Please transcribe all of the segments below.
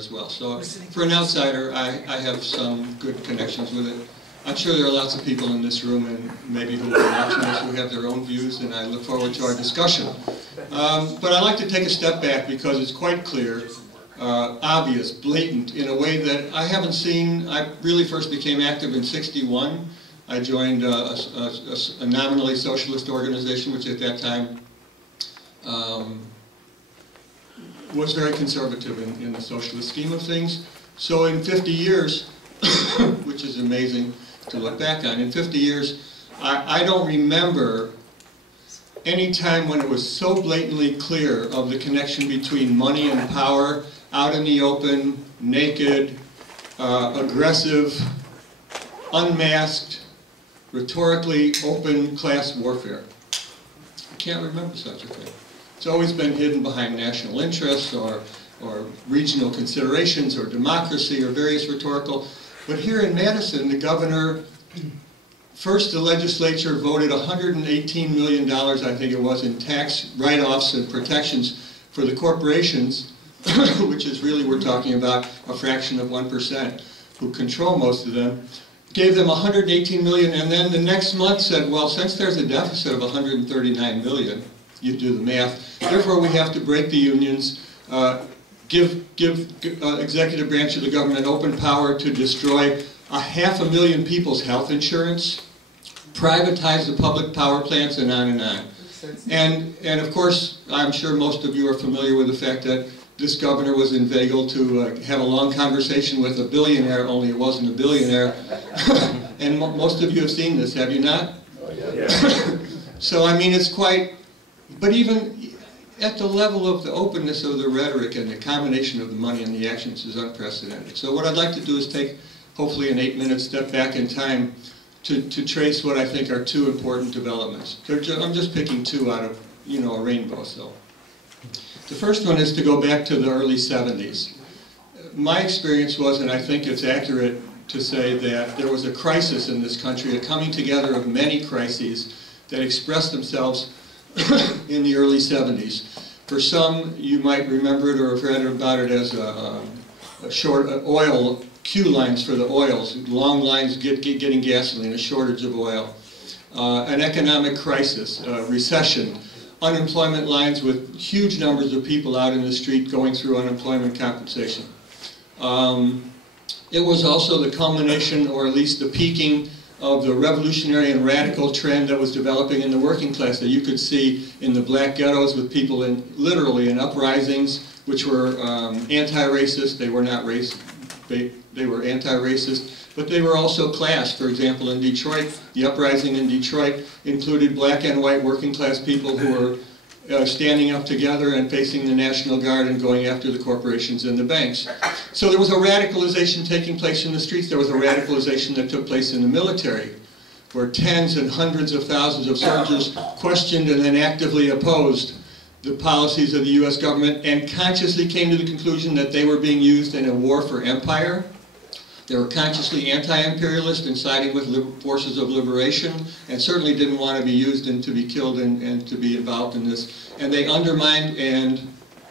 as well. So for an outsider, I have some good connections with it. I'm sure there are lots of people in this room and maybe who are watching this who have their own views, and I look forward to our discussion. But I'd like to take a step back because it's quite clear, obvious, blatant, in a way that I haven't seen. I really first became active in '61. I joined a nominally socialist organization, which at that time was very conservative in the socialist scheme of things. So in 50 years, which is amazing to look back on, in 50 years, I don't remember any time when it was so blatantly clear of the connection between money and power, out in the open, naked, aggressive, unmasked, rhetorically open class warfare. I can't remember such a thing. It's always been hidden behind national interests or regional considerations or democracy or various rhetorical. But here in Madison, the governor, first the legislature voted $118 million, I think it was, in tax write-offs and protections for the corporations, which is really, we're talking about a fraction of 1%, who control most of them, gave them $118 million, and then the next month said, well, since there's a deficit of $139 million, you do the math, therefore we have to break the unions, give executive branch of the government open power to destroy 500,000 people's health insurance, privatize the public power plants, and on and on. And of course, I'm sure most of you are familiar with the fact that this governor was inveigled to have a long conversation with a billionaire, only it wasn't a billionaire. And most of you have seen this, have you not? Oh, yeah. So I mean, it's quite, but even at the level of the openness of the rhetoric and the combination of the money and the actions is unprecedented. So what I'd like to do is take, hopefully, an 8-minute step back in time to trace what I think are two important developments. I'm just picking two out of, a rainbow. So the first one is to go back to the early 70s. My experience was, and I think it's accurate to say, that there was a crisis in this country, a coming together of many crises that expressed themselves in the early 70s. For some, you might remember it or have read about it as a short oil, queue lines for the oils, long lines getting gasoline, a shortage of oil, an economic crisis, recession, unemployment lines with huge numbers of people out in the street going through unemployment compensation. It was also the culmination, or at least the peaking, of the revolutionary and radical trend that was developing in the working class that you could see in the black ghettos with people literally in uprisings which were anti-racist. They were not racist, they were anti-racist, but they were also class. For example, in Detroit, the uprising in Detroit included black and white working class people who were standing up together and facing the National Guard and going after the corporations and the banks. So there was a radicalization taking place in the streets. There was a radicalization that took place in the military, where tens and hundreds of thousands of soldiers questioned and then actively opposed the policies of the U.S. government and consciously came to the conclusion that they were being used in a war for empire. They were consciously anti-imperialist and siding with forces of liberation, and certainly didn't want to be used and to be killed and to be involved in this. And they undermined and,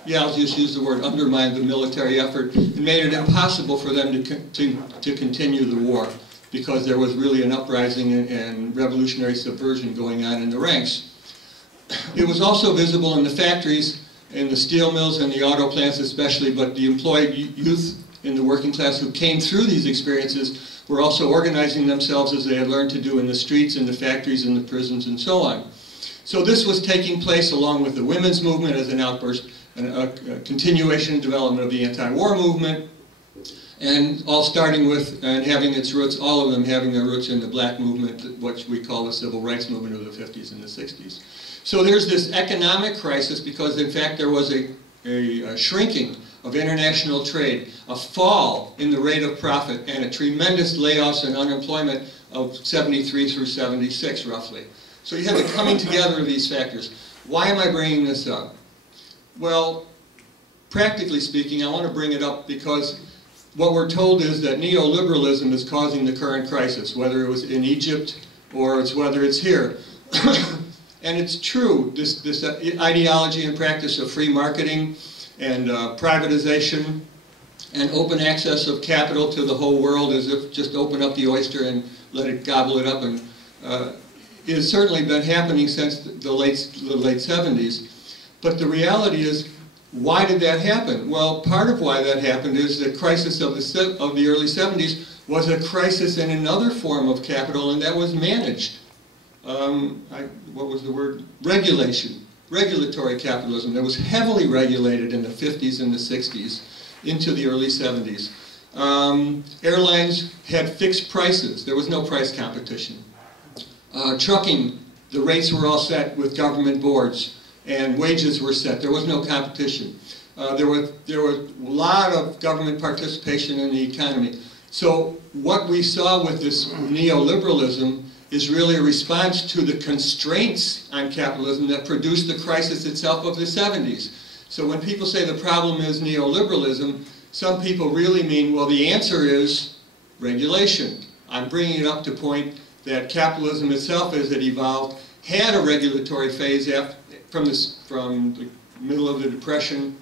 yeah, I'll just use the word undermined, the military effort, and made it impossible for them to continue the war, because there was really an uprising and revolutionary subversion going on in the ranks. It was also visible in the factories, in the steel mills and the auto plants especially, but the employed youth in the working class who came through these experiences were also organizing themselves as they had learned to do in the streets, in the factories, in the prisons, and so on. So this was taking place along with the women's movement as an outburst, and a continuation and development of the anti-war movement, and all starting with and having its roots, all of them having their roots in the black movement, what we call the civil rights movement of the 50s and the 60s. So there's this economic crisis because, in fact, there was a shrinking of international trade, a fall in the rate of profit, and a tremendous layoffs and unemployment of 73 through 76, roughly. So you have the coming together of these factors. Why am I bringing this up? Well, practically speaking, I want to bring it up because what we're told is that neoliberalism is causing the current crisis, whether it was in Egypt or whether it's here. And it's true, this ideology and practice of free marketing and privatization and open access of capital to the whole world, as if just open up the oyster and let it gobble it up, and it's certainly been happening since the late 70s. But the reality is, why did that happen? Well, part of why that happened is the crisis of the early 70s was a crisis in another form of capital, and that was managed. What was the word? Regulation. Regulatory capitalism that was heavily regulated in the 50s and the 60s into the early 70s. Airlines had fixed prices. There was no price competition. Trucking, the rates were all set with government boards, and wages were set. There was no competition. There was a lot of government participation in the economy. So what we saw with this neoliberalism is really a response to the constraints on capitalism that produced the crisis itself of the 70s. So when people say the problem is neoliberalism, some people really mean, well, the answer is regulation. I'm bringing it up to point that capitalism itself, as it evolved, had a regulatory phase from the middle of the Depression,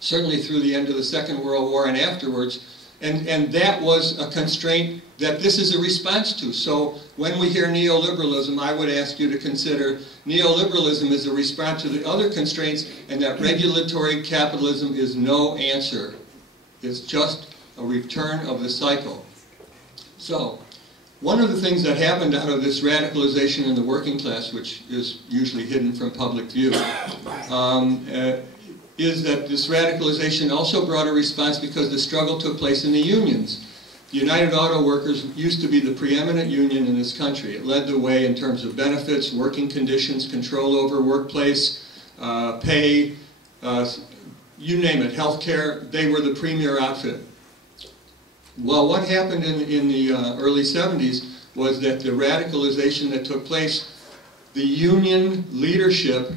certainly through the end of the Second World War and afterwards. And that was a constraint that this is a response to. So when we hear neoliberalism, I would ask you to consider neoliberalism is a response to the other constraints, and that regulatory capitalism is no answer. It's just a return of the cycle. So one of the things that happened out of this radicalization in the working class, which is usually hidden from public view, is that this radicalization also brought a response because the struggle took place in the unions. The United Auto Workers used to be the preeminent union in this country. It led the way in terms of benefits, working conditions, control over workplace, pay, you name it, healthcare. They were the premier outfit. Well, what happened in the early 70s was that the radicalization that took place, the union leadership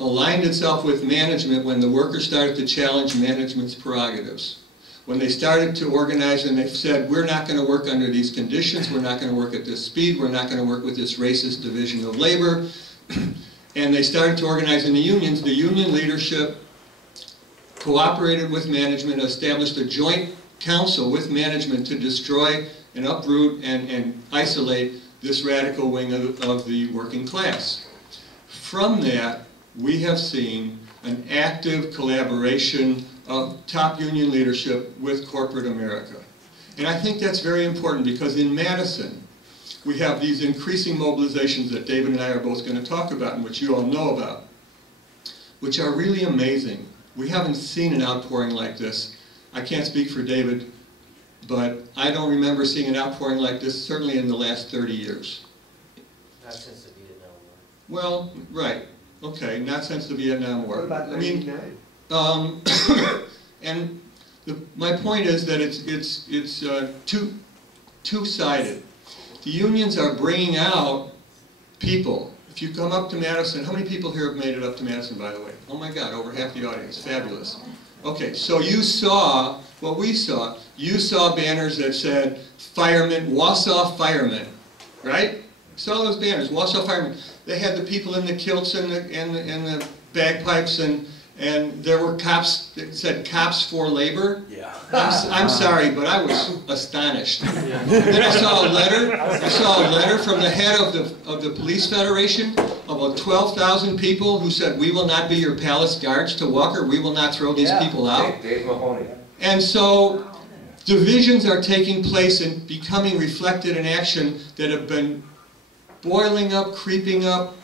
aligned itself with management when the workers started to challenge management's prerogatives. When they started to organize and they said, we're not going to work under these conditions, we're not going to work at this speed, we're not going to work with this racist division of labor, and they started to organize in the unions, the union leadership cooperated with management, established a joint council with management to destroy and uproot and isolate this radical wing of the working class. From that, we have seen an active collaboration of top union leadership with corporate America. And I think that's very important because in Madison, we have these increasing mobilizations that David and I are both going to talk about and which you all know about, which are really amazing. We haven't seen an outpouring like this. I can't speak for David, but I don't remember seeing an outpouring like this, certainly in the last 30 years. Not since the Vietnam War. Well, right. Okay, not since the Vietnam War. What about 99? And my point is that it's two-sided. The unions are bringing out people. If you come up to Madison, how many people here have made it up to Madison, by the way? Oh my God, over half the audience. Fabulous. Okay, so you saw what we saw. You saw banners that said, firemen, Wausau firemen, right? Saw those banners, Wausau firemen. They had the people in the kilts and the bagpipes, and there were cops that said "Cops for Labor." Yeah. I'm sorry, but I was astonished. Yeah. Then I saw a letter. I saw a letter from the head of the police federation, about 12,000 people, who said, "We will not be your palace guards to Walker. We will not throw these people out." Dave Mahoney. And so divisions are taking place and becoming reflected in action that have been boiling up, creeping up,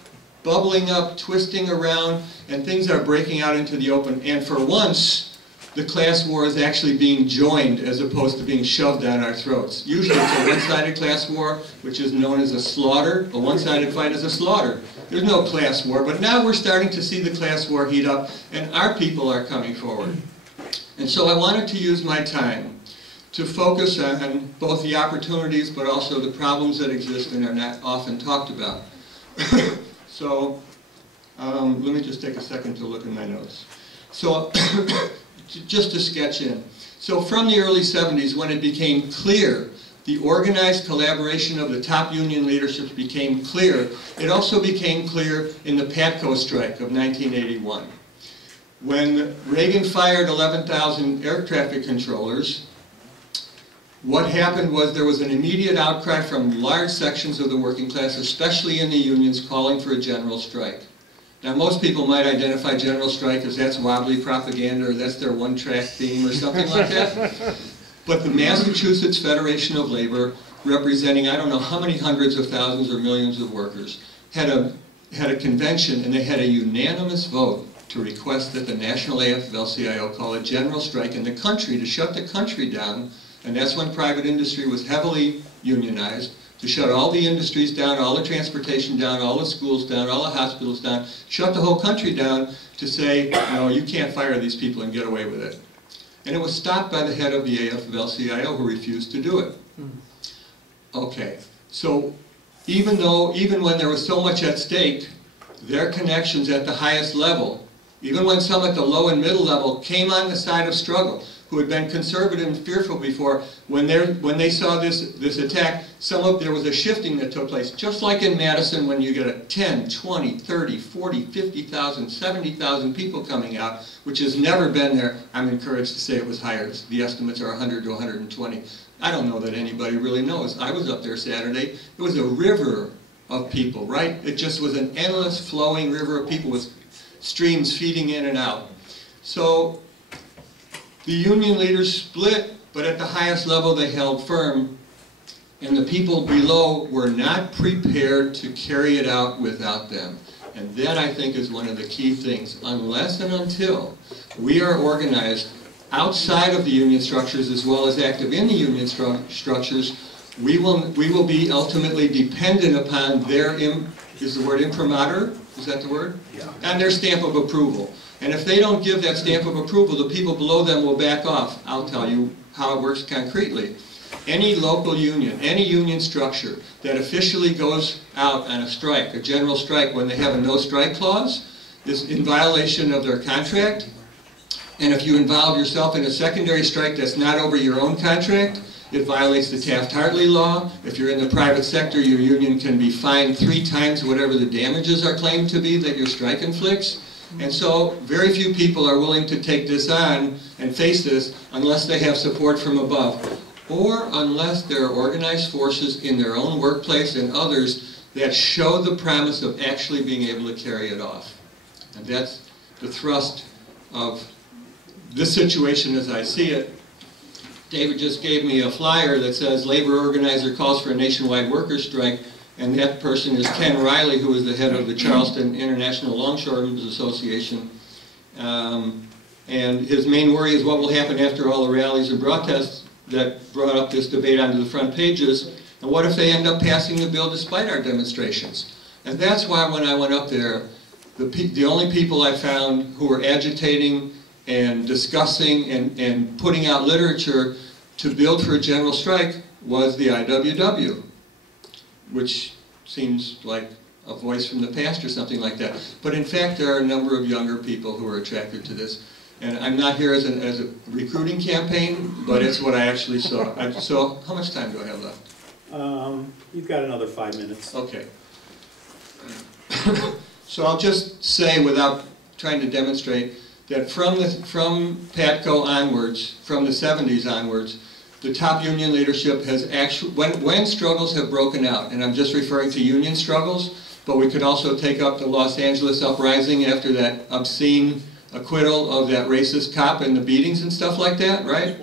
bubbling up, twisting around, and things are breaking out into the open. And for once, the class war is actually being joined as opposed to being shoved down our throats. Usually it's a one-sided class war, which is known as a slaughter. A one-sided fight is a slaughter. There's no class war, but now we're starting to see the class war heat up, and our people are coming forward. And so I wanted to use my time to focus on both the opportunities but also the problems that exist and are not often talked about. So let me just take a second to look at my notes. So just to sketch in. So from the early 70s, when it became clear, the organized collaboration of the top union leadership became clear, it also became clear in the PATCO strike of 1981. when Reagan fired 11,000 air traffic controllers, what happened was there was an immediate outcry from large sections of the working class, especially in the unions, calling for a general strike. Now, most people might identify general strike as that's wobbly propaganda, or that's their one-track theme, or something like that. But the Massachusetts Federation of Labor, representing I don't know how many hundreds of thousands or millions of workers, had a convention, and they had a unanimous vote to request that the National AFL-CIO call a general strike in the country to shut the country down. And that's when private industry was heavily unionized, to shut all the industries down, all the transportation down, all the schools down, all the hospitals down, shut the whole country down to say, no, you can't fire these people and get away with it. And it was stopped by the head of the AFL-CIO who refused to do it. Okay, so even when there was so much at stake, their connections at the highest level, even when some at the low and middle level came on the side of struggle, who had been conservative and fearful before, when they saw this attack, there was a shifting that took place. Just like in Madison, when you get a 10, 20, 30, 40, 50,000, 70,000 people coming out, which has never been there. I'm encouraged to say it was higher. The estimates are 100 to 120. I don't know that anybody really knows. I was up there Saturday. It was a river of people, right? It just was an endless flowing river of people with streams feeding in and out. So the union leaders split, but at the highest level they held firm, and the people below were not prepared to carry it out without them. And that, I think, is one of the key things. Unless and until we are organized outside of the union structures as well as active in the union structures, we will be ultimately dependent upon their, is the word imprimatur? Is that the word? Yeah. And their stamp of approval. And if they don't give that stamp of approval, the people below them will back off. I'll tell you how it works concretely. Any local union, any union structure that officially goes out on a strike, a general strike, when they have a no-strike clause, is in violation of their contract. And if you involve yourself in a secondary strike that's not over your own contract, it violates the Taft-Hartley law. If you're in the private sector, your union can be fined 3 times whatever the damages are claimed to be that your strike inflicts. And so very few people are willing to take this on and face this unless they have support from above, or unless there are organized forces in their own workplace and others that show the promise of actually being able to carry it off. And that's the thrust of this situation as I see it. David just gave me a flyer that says labor organizer calls for a nationwide workers' strike, and that person is Ken Riley, who is the head of the Charleston International Longshoremen's Association. And his main worry is what will happen after all the rallies and protests that brought up this debate onto the front pages, and what if they end up passing the bill despite our demonstrations? And that's why when I went up there, the only people I found who were agitating and discussing and putting out literature to build for a general strike was the IWW, which seems like a voice from the past or something like that. But in fact, there are a number of younger people who are attracted to this. And I'm not here as a recruiting campaign, but it's what I actually saw. So how much time do I have left? You've got another 5 minutes. Okay. So I'll just say, without trying to demonstrate, that from PATCO onwards, from the 70s onwards, the top union leadership has actually, when struggles have broken out, and I'm just referring to union struggles, but we could also take up the Los Angeles uprising after that obscene acquittal of that racist cop and the beatings and stuff like that, right?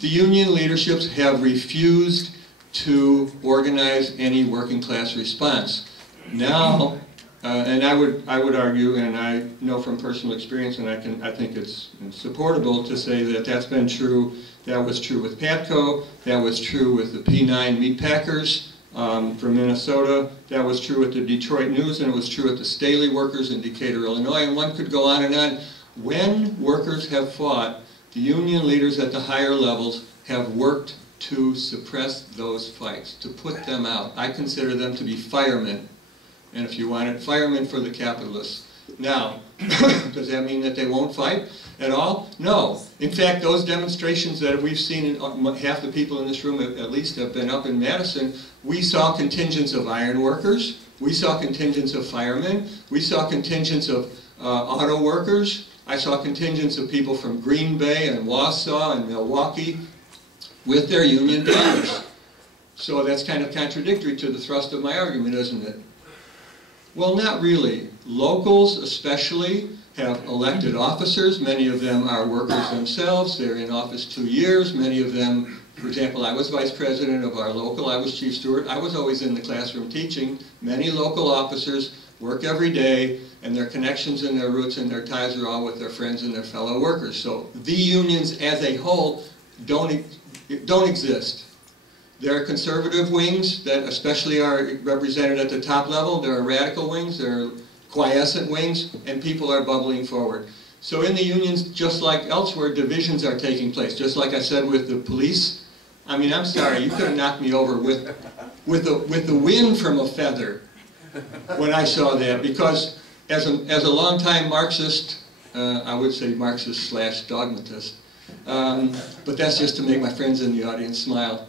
The union leaderships have refused to organize any working class response. Now, and I would argue, and I know from personal experience, and I think it's supportable to say that that's been true. That was true with PATCO. That was true with the P9 meatpackers from Minnesota. That was true with the Detroit News, and it was true with the Staley workers in Decatur, Illinois. And one could go on and on. When workers have fought, the union leaders at the higher levels have worked to suppress those fights, to put them out. I consider them to be firemen. And if you wanted, firemen for the capitalists. Now, does that mean that they won't fight at all? No. In fact, those demonstrations that we've seen, half the people in this room at least have been up in Madison, we saw contingents of iron workers, we saw contingents of firemen, we saw contingents of auto workers, I saw contingents of people from Green Bay and Wausau and Milwaukee with their union banners. So that's kind of contradictory to the thrust of my argument, isn't it? Well, not really. Locals especially have elected officers. Many of them are workers themselves. They're in office 2 years. Many of them, for example, I was vice president of our local. I was chief steward. I was always in the classroom teaching. Many local officers work every day, and their connections and their roots and their ties are all with their friends and their fellow workers. So the unions as a whole don't exist. There are conservative wings that especially are represented at the top level. There are radical wings, there are quiescent wings, and people are bubbling forward. So in the unions, just like elsewhere, divisions are taking place. Just like I said with the police. I mean, I'm sorry, you could have knocked me over with the wind from a feather when I saw that, because as a longtime Marxist, I would say Marxist/dogmatist, but that's just to make my friends in the audience smile.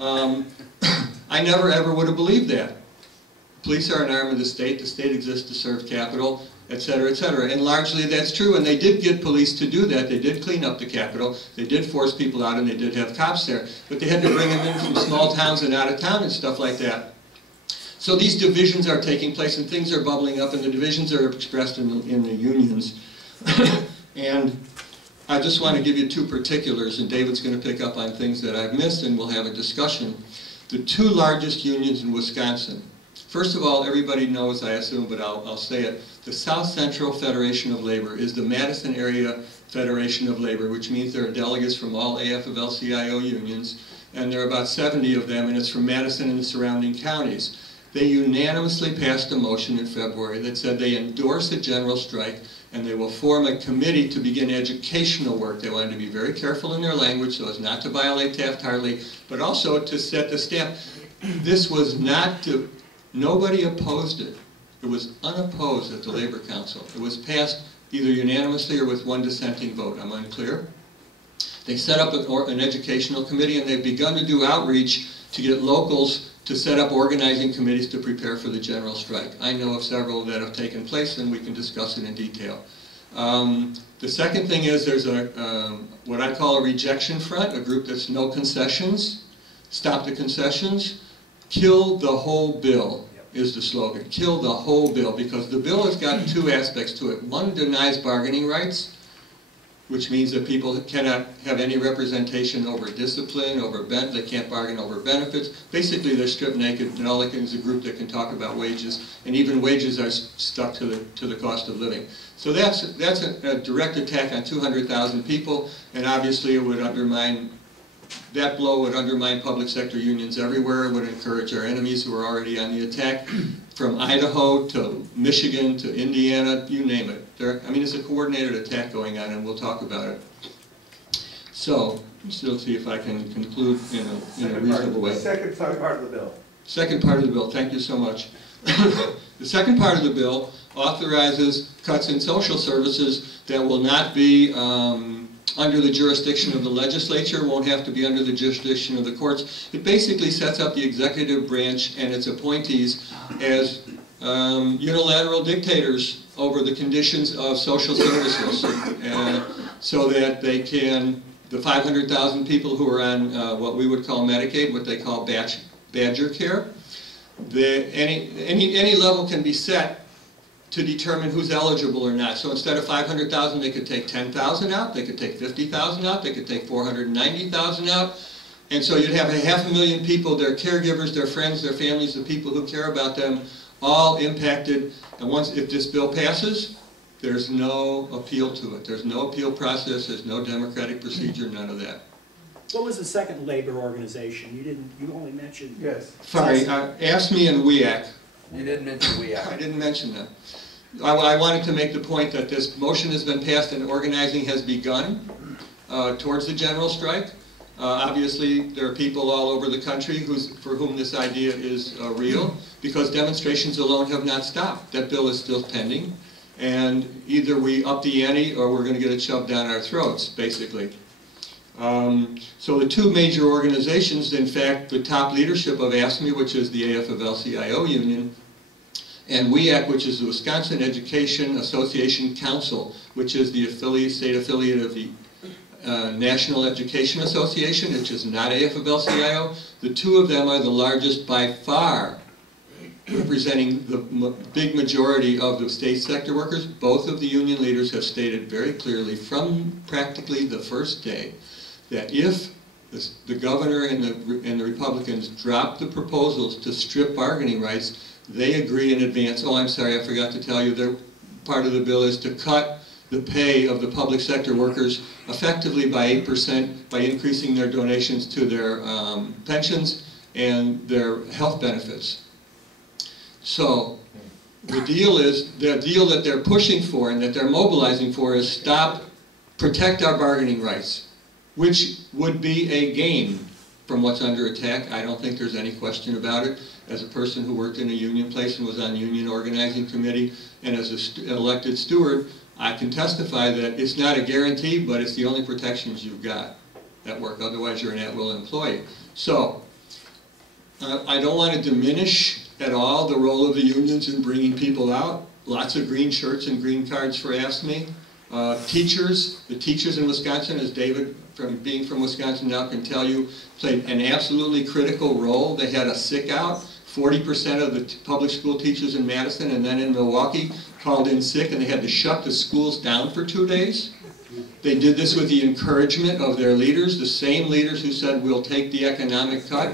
I never ever would have believed that. Police are an arm of the state exists to serve capital, etc., etc. And largely that's true, and they did get police to do that. They did clean up the Capitol, they did force people out, and they did have cops there. But they had to bring them in from small towns and out of town and stuff like that. So these divisions are taking place, and things are bubbling up, and the divisions are expressed in the unions. And I just want to give you two particulars, and David's going to pick up on things that I've missed, and we'll have a discussion. The two largest unions in Wisconsin. First of all, everybody knows, I assume, but I'll say it. The South Central Federation of Labor is the Madison Area Federation of Labor, which means there are delegates from all AFL-CIO unions, and there are about 70 of them, and it's from Madison and the surrounding counties. They unanimously passed a motion in February that said they endorse a general strike, and they will form a committee to begin educational work. They wanted to be very careful in their language so as not to violate Taft-Hartley, but also to set the stamp. This was not to, nobody opposed it. It was unopposed at the Labor Council. It was passed either unanimously or with one dissenting vote. I'm unclear. They set up an educational committee, and they've begun to do outreach to get locals to set up organizing committees to prepare for the general strike. I know of several that have taken place, and we can discuss it in detail. The second thing is there's what I call a rejection front, a group that's no concessions, stop the concessions, kill the whole bill is the slogan. Kill the whole bill, because the bill has got two aspects to it. One denies bargaining rights, which means that people cannot have any representation over discipline, they can't bargain over benefits. Basically, they're stripped naked, and all they can is a group that can talk about wages, and even wages are stuck to the cost of living. So that's a direct attack on 200,000 people, and obviously it would undermine, that blow would undermine public sector unions everywhere. It would encourage our enemies who are already on the attack, from Idaho to Michigan to Indiana, you name it. I mean, it's a coordinated attack going on, and we'll talk about it. So, let's see if I can conclude in a reasonable way. Second part of the bill. Second part of the bill, thank you so much. The second part of the bill authorizes cuts in social services that will not be under the jurisdiction of the legislature, won't have to be under the jurisdiction of the courts. It basically sets up the executive branch and its appointees as unilateral dictators over the conditions of social services, so that they can, the 500,000 people who are on what we would call Medicaid, what they call badger care, any level can be set to determine who's eligible or not. So instead of 500,000, they could take 10,000 out, they could take 50,000 out, they could take 490,000 out. And so you'd have 500,000 people, their caregivers, their friends, their families, the people who care about them, all impacted. And if this bill passes, there's no appeal to it. There's no appeal process, there's no democratic procedure, none of that. What was the second labor organization? You only mentioned... Yes. Sorry, AFSCME and WEAC. You didn't mention WEAC. I didn't mention that. I wanted to make the point that this motion has been passed and organizing has begun towards the general strike. Obviously, there are people all over the country for whom this idea is real, because demonstrations alone have not stopped. That bill is still pending, and either we up the ante or we're going to get it shoved down our throats, basically. So the two major organizations, in fact, the top leadership of AFSCME, which is the AFL-CIO union, And WEAC, which is the Wisconsin Education Association Council, which is the state affiliate of the National Education Association, which is not AFL-CIO. The two of them are the largest by far, representing the big majority of the state sector workers. Both of the union leaders have stated very clearly from practically the first day that if the governor and the Republicans drop the proposals to strip bargaining rights, they agree in advance. Oh, I'm sorry, I forgot to tell you, part of the bill is to cut the pay of the public sector workers effectively by 8% by increasing their donations to their pensions and their health benefits. So the deal that they're pushing for and that they're mobilizing for is protect our bargaining rights, which would be a gain from what's under attack. I don't think there's any question about it. As a person who worked in a union place and was on union organizing committee, and as an elected steward, I can testify that it's not a guarantee, but it's the only protections you've got at work. Otherwise, you're an at-will employee. So, I don't want to diminish at all the role of the unions in bringing people out. Lots of green shirts and green cards for AFSCME. The teachers in Wisconsin, as David, being from Wisconsin now, can tell you, played an absolutely critical role. They had a sick out. 40% of the public school teachers in Madison and then in Milwaukee called in sick, and they had to shut the schools down for 2 days. They did this with the encouragement of their leaders, the same leaders who said, we'll take the economic cut,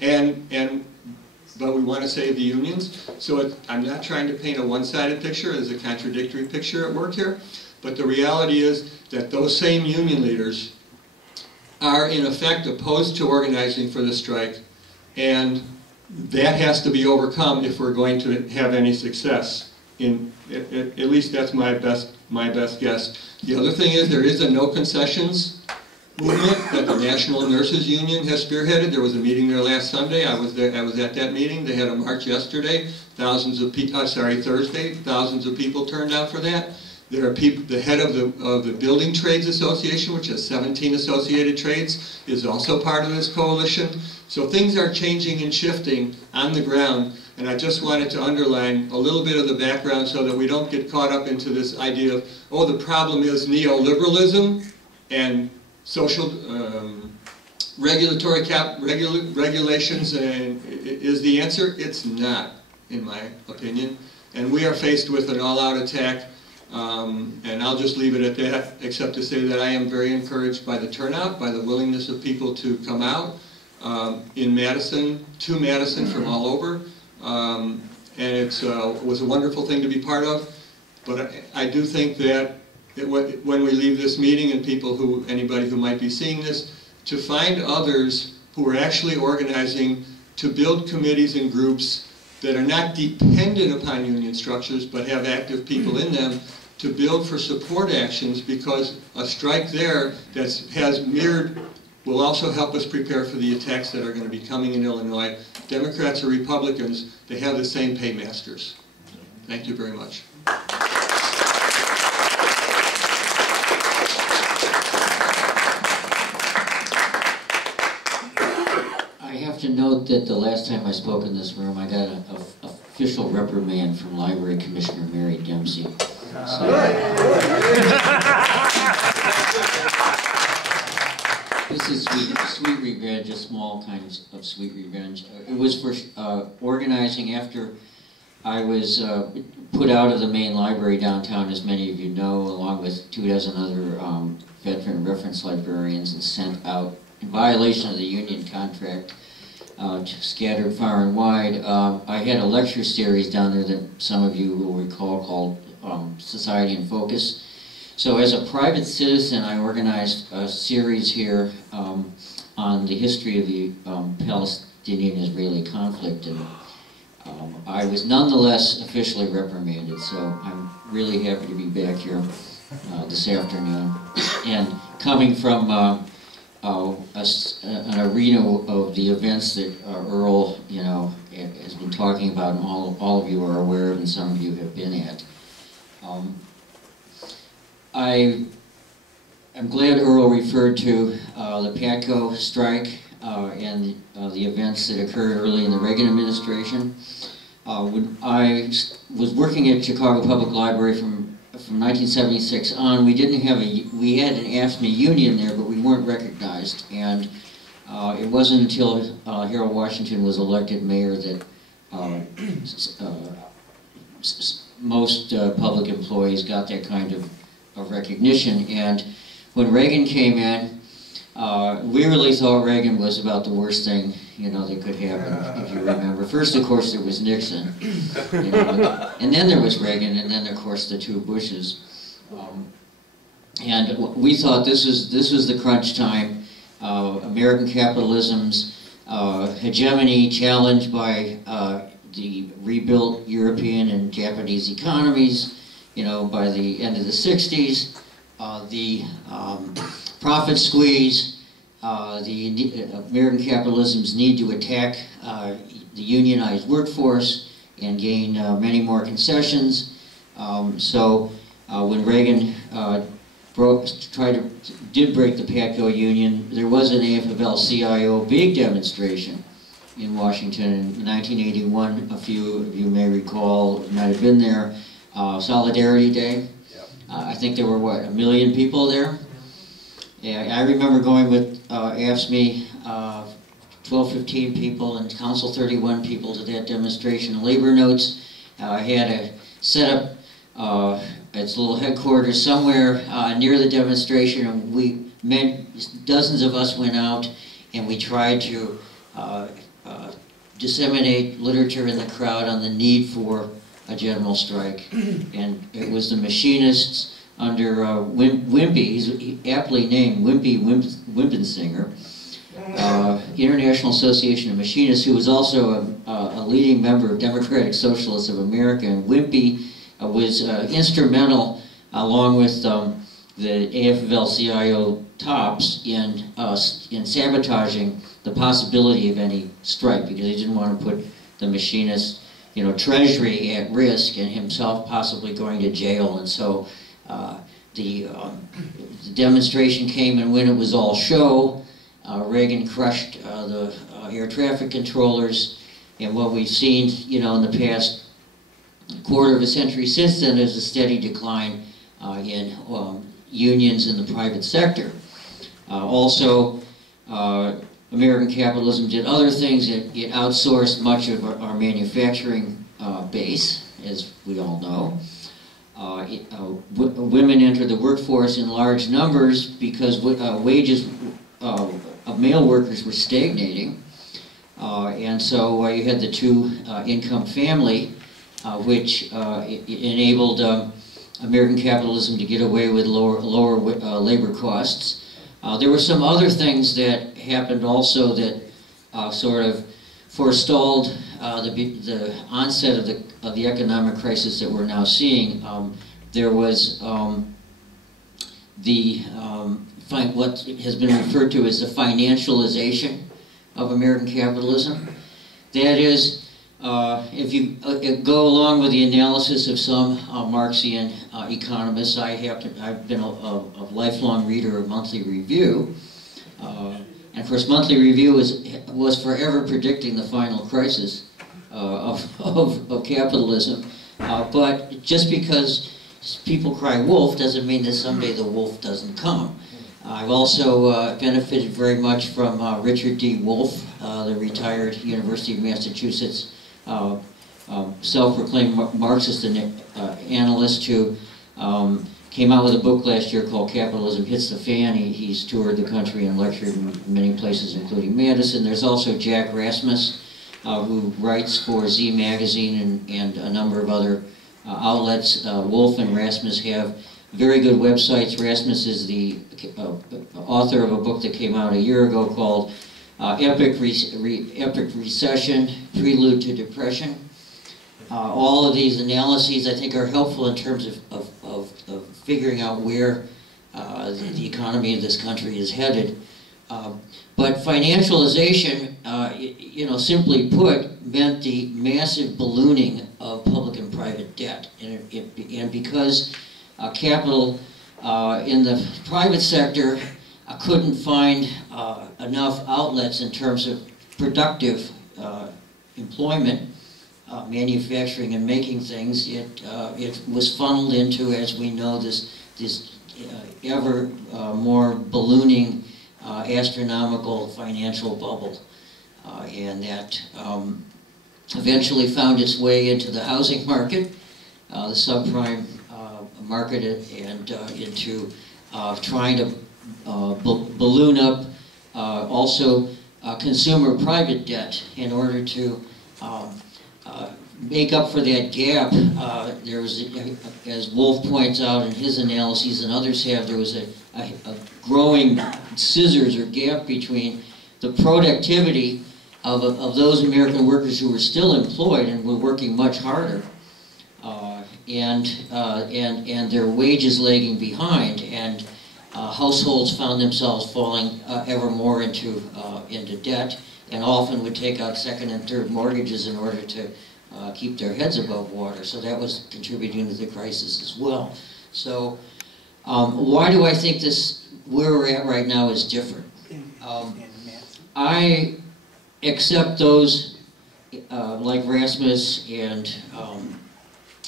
but we want to save the unions. So I'm not trying to paint a one-sided picture. There's a contradictory picture at work here. But the reality is that those same union leaders are in effect opposed to organizing for the strike, and that has to be overcome if we're going to have any success. At least that's my best guess. The other thing is there is a no concessions movement that the National Nurses Union has spearheaded. There was a meeting there last Sunday. I was at that meeting. They had a march yesterday. Thursday. Thousands of people turned out for that. There are people. The head of the Building Trades Association, which has 17 associated trades, is also part of this coalition. So things are changing and shifting on the ground, and I just wanted to underline a little bit of the background so that we don't get caught up into this idea of, oh, the problem is neoliberalism and social regulatory regulations is the answer. It's not, in my opinion. And we are faced with an all-out attack, and I'll just leave it at that, except to say that I am very encouraged by the turnout, by the willingness of people to come out in Madison, to Madison from all over. And it was a wonderful thing to be part of. But I do think that when we leave this meeting, and anybody who might be seeing this, to find others who are actually organizing to build committees and groups that are not dependent upon union structures but have active people in them to build for support actions, because a strike there that has mirrored will also help us prepare for the attacks that are going to be coming in Illinois. Democrats or Republicans, they have the same paymasters. Thank you very much. I have to note that the last time I spoke in this room, I got an official reprimand from Library Commissioner Mary Dempsey. This is sweet revenge, a small kind of sweet revenge. It was for organizing after I was put out of the main library downtown, as many of you know, along with 24 other veteran reference librarians, and sent out, in violation of the union contract, scattered far and wide. I had a lecture series down there that some of you will recall called Society in Focus. So as a private citizen, I organized a series here on the history of the Palestinian-Israeli conflict, and I was nonetheless officially reprimanded, so I'm really happy to be back here this afternoon. And coming from an arena of the events that Earl, has been talking about, and all of you are aware of, and some of you have been at. I'm glad Earl referred to the PATCO strike and the events that occurred early in the Reagan administration. When I was working at Chicago Public Library from 1976 on, we had an AFSCME union there, but we weren't recognized. And it wasn't until Harold Washington was elected mayor that most public employees got that kind of recognition. And when Reagan came in, we really thought Reagan was about the worst thing, that could happen, if you remember. First, of course, there was Nixon, and then there was Reagan, and then, of course, the two Bushes. And we thought this was the crunch time. American capitalism's hegemony challenged by the rebuilt European and Japanese economies, by the end of the 60s. The profit squeeze, the American capitalism's need to attack the unionized workforce and gain many more concessions. So when Reagan did break the PATCO union, there was an AFL-CIO big demonstration in Washington in 1981. A few of you may recall, might have been there, Solidarity Day. I think there were, 1 million people there? Yeah, I remember going with AFSCME, 12, 15 people, and Council 31 people to that demonstration. Labor Notes had a set up its little headquarters somewhere near the demonstration, and dozens of us went out, and we tried to disseminate literature in the crowd on the need for a general strike. And it was the machinists under Wimpy, he's aptly named Wimpy Wimpensinger, International Association of Machinists, who was also a leading member of Democratic Socialists of America. And Wimpy was instrumental, along with the AFL-CIO tops, in sabotaging the possibility of any strike, because he didn't want to put the machinists, treasury at risk, and himself possibly going to jail. And so the demonstration came, and when it was all show, Reagan crushed the air traffic controllers. And what we've seen, in the past quarter of a century since then is a steady decline in unions in the private sector. Also, American capitalism did other things. It outsourced much of our manufacturing base, as we all know. Women entered the workforce in large numbers because wages of male workers were stagnating. And so you had the two-income family, which enabled American capitalism to get away with lower labor costs. There were some other things that happened also that sort of forestalled the onset of the economic crisis that we're now seeing. There was what has been referred to as the financialization of American capitalism. That is, if you go along with the analysis of some Marxian economists, I've been a lifelong reader of Monthly Review, and of course Monthly Review was forever predicting the final crisis of capitalism. But just because people cry wolf doesn't mean that someday the wolf doesn't come. I've also benefited very much from Richard D. Wolff, the retired University of Massachusetts self-proclaimed Marxist analyst who came out with a book last year called Capitalism Hits the Fan. He's toured the country and lectured in many places, including Madison. There's also Jack Rasmus, who writes for Z Magazine and a number of other outlets. Wolff and Rasmus have very good websites. Rasmus is the author of a book that came out a year ago called Epic Recession, Prelude to Depression. All of these analyses, I think, are helpful in terms of figuring out where the economy of this country is headed. But financialization, simply put, meant the massive ballooning of public and private debt. And because capital in the private sector couldn't find enough outlets in terms of productive employment, manufacturing and making things, it was funneled into, as we know, this ever more ballooning astronomical financial bubble, and that eventually found its way into the housing market, the subprime market, and into trying to balloon up also consumer private debt in order to make up for that gap. There was, as Wolf points out in his analyses and others have, there was a growing scissors or gap between the productivity of those American workers who were still employed and were working much harder, and their wages lagging behind, and households found themselves falling ever more into debt, and often would take out second and third mortgages in order to keep their heads above water. So that was contributing to the crisis as well. So why do I think where we're at right now is different? I accept those like Rasmus and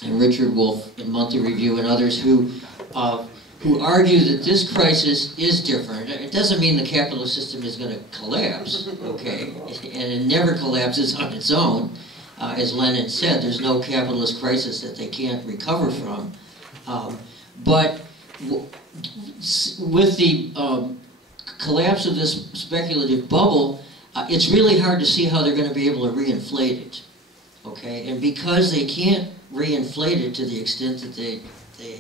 Richard Wolf in Monthly Review and others who argue that this crisis is different. It doesn't mean the capitalist system is going to collapse, okay? And it never collapses on its own. As Lenin said, there's no capitalist crisis that they can't recover from. But with the collapse of this speculative bubble, it's really hard to see how they're going to be able to reinflate it, okay? And because they can't reinflate it to the extent that they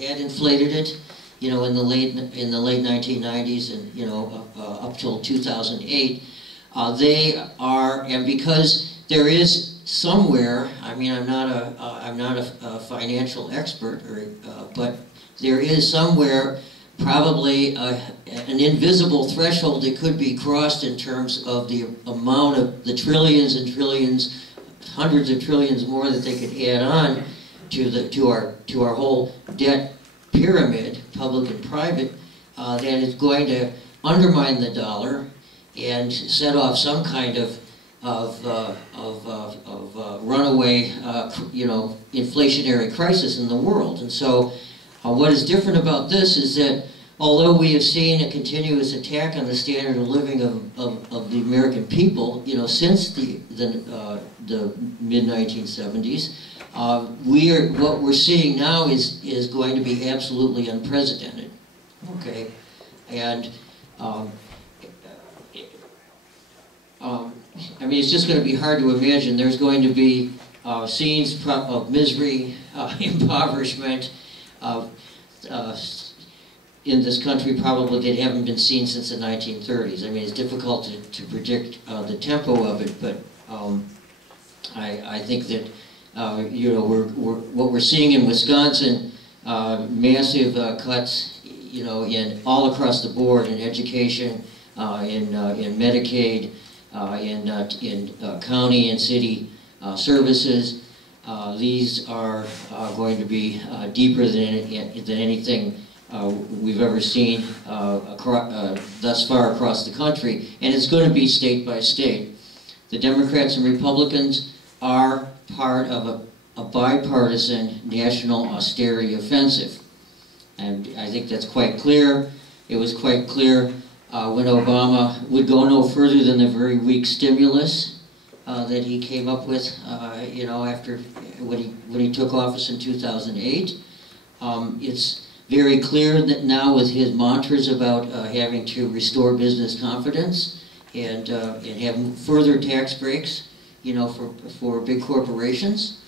had inflated it, you know, in the late 1990s and, you know, up till 2008, they are, and because there is somewhere, I mean, I'm not a financial expert, but there is somewhere probably an invisible threshold that could be crossed in terms of the amount of the trillions and trillions, hundreds of trillions more that they could add on to our whole debt pyramid, public and private, that is going to undermine the dollar and set off some kind of runaway, you know, inflationary crisis in the world. And so, what is different about this is that although we have seen a continuous attack on the standard of living of the American people, you know, since the mid-1970s, what we're seeing now is going to be absolutely unprecedented. Okay, and I mean, it's just going to be hard to imagine. There's going to be scenes of misery, impoverishment, in this country probably that haven't been seen since the 1930s. I mean, it's difficult to predict the tempo of it, but I think that you know, what we're seeing in Wisconsin, massive cuts, you know, all across the board in education, in Medicaid, in county and city services. These are going to be deeper than anything we've ever seen thus far across the country, and it's going to be state by state. The Democrats and Republicans are part of a bipartisan national austerity offensive, and I think that's quite clear. It was quite clear when Obama would go no further than the very weak stimulus that he came up with, you know, after when he took office in 2008. It's very clear that now with his mantras about having to restore business confidence and have further tax breaks, you know, for big corporations,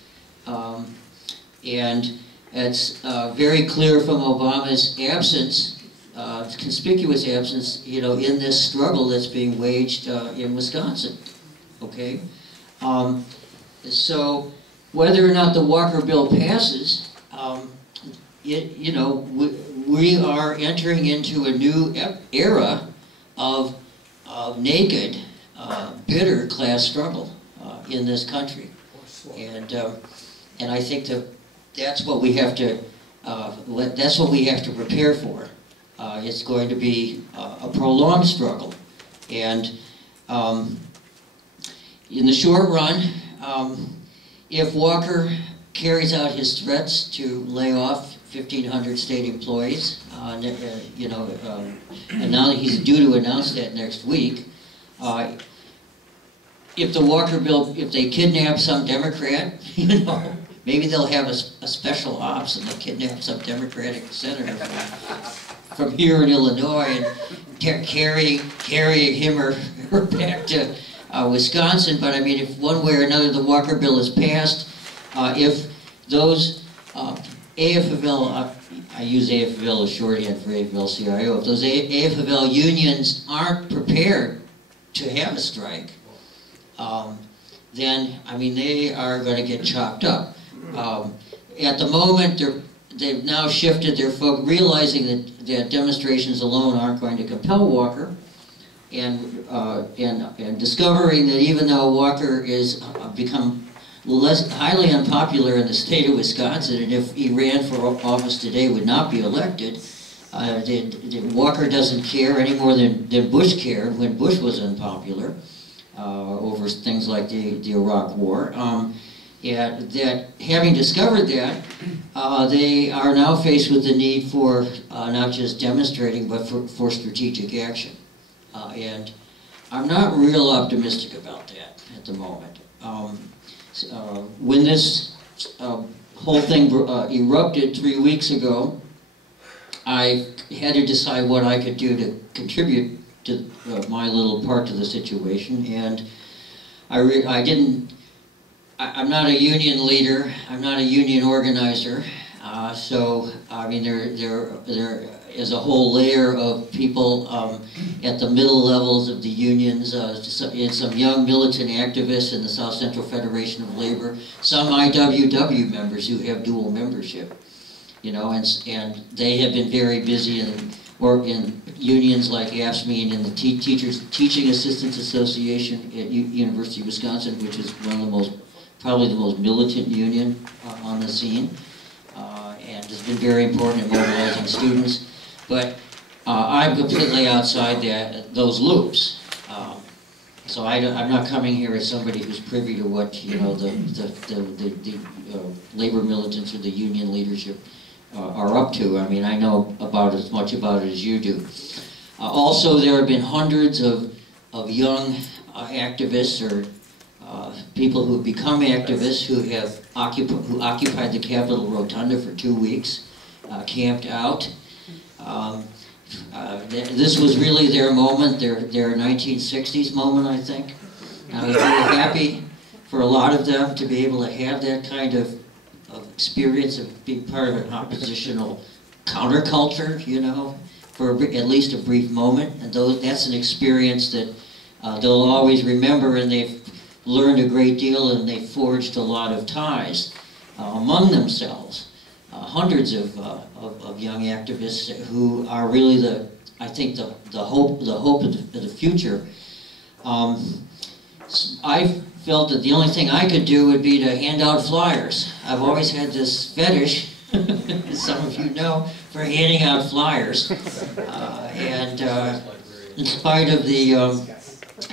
and it's very clear from Obama's absence, conspicuous absence, you know, in this struggle that's being waged in Wisconsin. Okay, so whether or not the Walker bill passes, you know, we are entering into a new era of naked, bitter class struggle in this country, and I think that's what we have to prepare for. It's going to be a prolonged struggle, and in the short run, if Walker carries out his threats to lay off 1,500 state employees, you know, and now that he's due to announce that next week, if the Walker bill, if they kidnap some Democrat, you know, maybe they'll have a special ops and they'll kidnap some Democratic senator from here in Illinois and carry him or her back to Wisconsin. But I mean, if one way or another the Walker bill is passed, if those AFL, I use AFL as shorthand for AFL-CIO, if those AFL unions aren't prepared to have a strike, then, I mean, they are going to get chopped up. At the moment, they've now shifted their focus, realizing that demonstrations alone aren't going to compel Walker, and discovering that even though Walker is become less highly unpopular in the state of Wisconsin, and if he ran for office today would not be elected, Walker doesn't care any more than Bush cared when Bush was unpopular over things like the Iraq War. That having discovered that, they are now faced with the need for not just demonstrating, but for strategic action. And I'm not real optimistic about that at the moment. When this whole thing erupted 3 weeks ago, I had to decide what I could do to contribute to my little part to the situation, and I'm not a union leader, I'm not a union organizer, so I mean there is a whole layer of people at the middle levels of the unions, some young militant activists in the South Central Federation of Labor, some IWW members who have dual membership, you know, and they have been very busy in unions like AFSCME and the Teaching Assistants Association at University of Wisconsin, which is one of the probably the most militant union on the scene, and has been very important in mobilizing students. But I'm completely outside those loops. So I'm not coming here as somebody who's privy to what, you know, the labor militants or the union leadership are up to. I mean, I know about as much about it as you do. Also, there have been hundreds of young activists or people who have become activists who have occupied the Capitol Rotunda for 2 weeks, camped out. This was really their moment, their 1960s moment, I think. I was very happy for a lot of them to be able to have that kind of experience of being part of an oppositional counterculture, you know, for at least a brief moment. And that's an experience that they'll always remember, and they've learned a great deal, and they've forged a lot of ties among themselves. Hundreds of young activists who are really I think the hope of the future. I felt that the only thing I could do would be to hand out flyers. I've always had this fetish, as some of you know, for handing out flyers. And in spite of the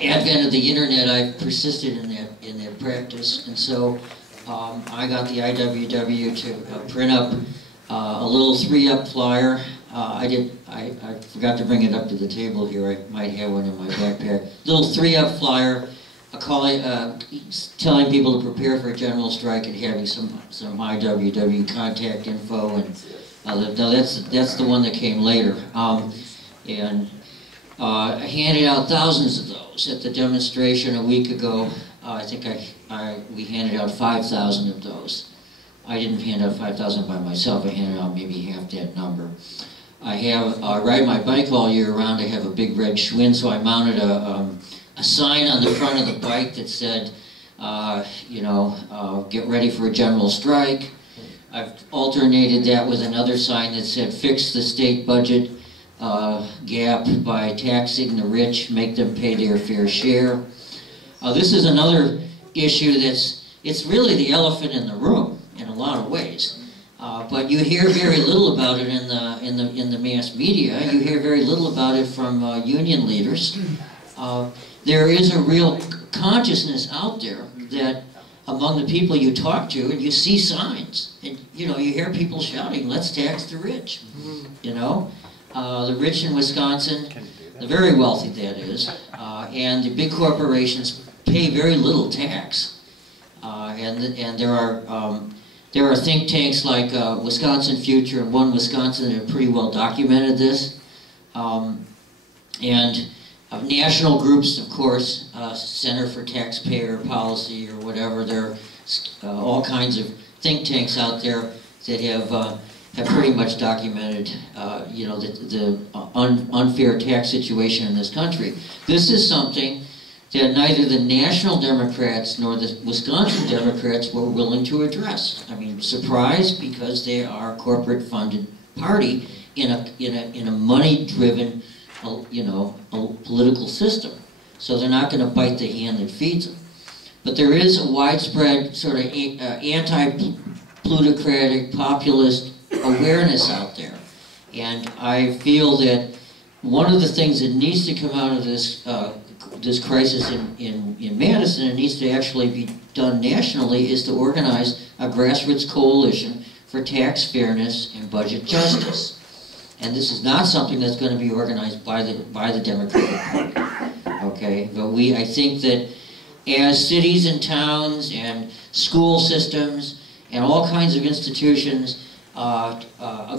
advent of the internet, I've persisted in that practice. And so I got the IWW to print up a little 3-up flyer. I forgot to bring it up to the table here. I might have one in my backpack. Little 3-up flyer, telling people to prepare for a general strike and having some IWW contact info. And that's the one that came later. And I handed out thousands of those at the demonstration a week ago. I think we handed out 5,000 of those. I didn't hand out 5,000 by myself. I handed out maybe half that number. I ride my bike all year round. I have a big red Schwinn, so I mounted a sign on the front of the bike that said, you know, get ready for a general strike. I've alternated that with another sign that said, fix the state budget gap by taxing the rich, make them pay their fair share. This is another issue it's really the elephant in the room in a lot of ways. But you hear very little about it in the mass media. You hear very little about it from union leaders. There is a real consciousness out there that among the people you talk to, and you see signs, and you know, you hear people shouting, "Let's tax the rich." You know, the rich in Wisconsin, the very wealthy that is, and the big corporations pay very little tax, and there are think tanks like Wisconsin Future and One Wisconsin that have pretty well documented this, and national groups, of course, Center for Taxpayer Policy or whatever. There are all kinds of think tanks out there that have pretty much documented, you know, the unfair tax situation in this country. This is something that neither the National Democrats nor the Wisconsin Democrats were willing to address. I mean, surprise, because they are a corporate-funded party in a money-driven, you know, a political system. So they're not going to bite the hand that feeds them. But there is a widespread sort of anti-plutocratic, populist awareness out there. And I feel that one of the things that needs to come out of this this crisis in Madison, and needs to actually be done nationally, is to organize a grassroots coalition for tax fairness and budget justice. And this is not something that's going to be organized by the Democratic Party. Okay, but I think that as cities and towns and school systems and all kinds of institutions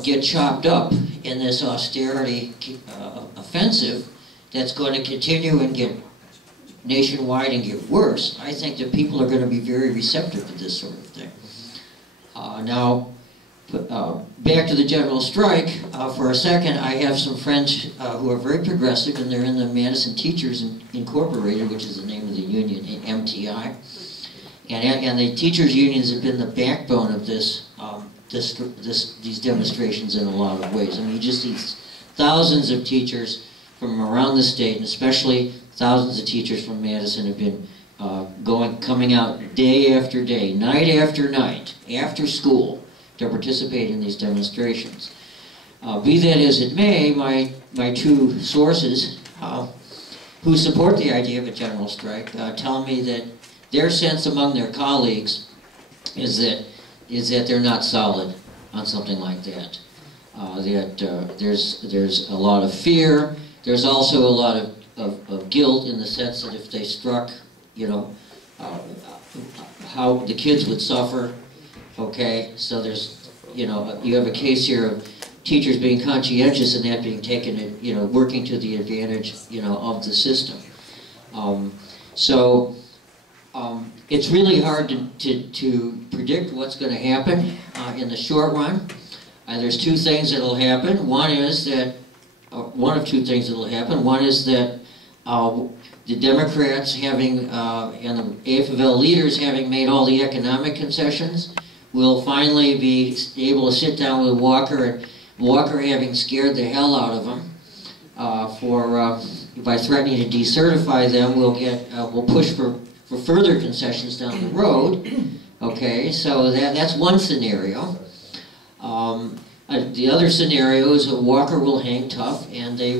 get chopped up in this austerity offensive that's going to continue and get nationwide and get worse, I think that people are going to be very receptive to this sort of thing. Now, back to the general strike for a second. I have some friends who are very progressive, and they're in the Madison Teachers Incorporated, which is the name of the union, MTI. And the teachers' unions have been the backbone of these demonstrations in a lot of ways. I mean, you just see thousands of teachers from around the state, and especially thousands of teachers from Madison have been coming out day after day, night after night, after school, to participate in these demonstrations. Be that as it may, my two sources who support the idea of a general strike tell me that their sense among their colleagues is that they're not solid on something like that. There's a lot of fear. There's also a lot of guilt, in the sense that if they struck, you know, how the kids would suffer. Okay, so there's, you know, you have a case here of teachers being conscientious and that being taken, you know, working to the advantage, you know, of the system. It's really hard to predict what's going to happen in the short run. There's two things that will happen. One is that, one of two things that will happen. One is that the Democrats having, and the AFL leaders having made all the economic concessions, will finally be able to sit down with Walker, and Walker having scared the hell out of them by threatening to decertify them, will push for further concessions down the road. Okay, so that's one scenario. The other scenario is that Walker will hang tough, and the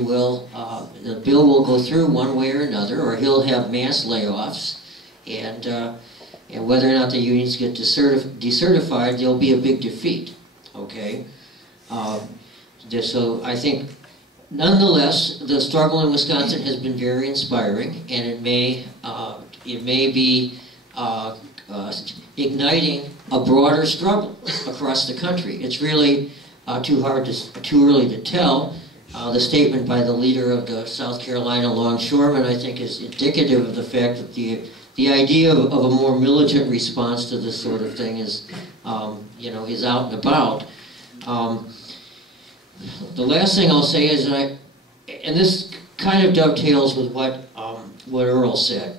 bill will go through one way or another, or he'll have mass layoffs, and whether or not the unions get decertified, there'll be a big defeat. Okay, so I think, nonetheless, the struggle in Wisconsin has been very inspiring, and it may be igniting a broader struggle across the country. It's really too early to tell. The statement by the leader of the South Carolina longshoremen, I think, is indicative of the fact that the idea of a more militant response to this sort of thing is, you know, is out and about. The last thing I'll say is and this kind of dovetails with what Earl said.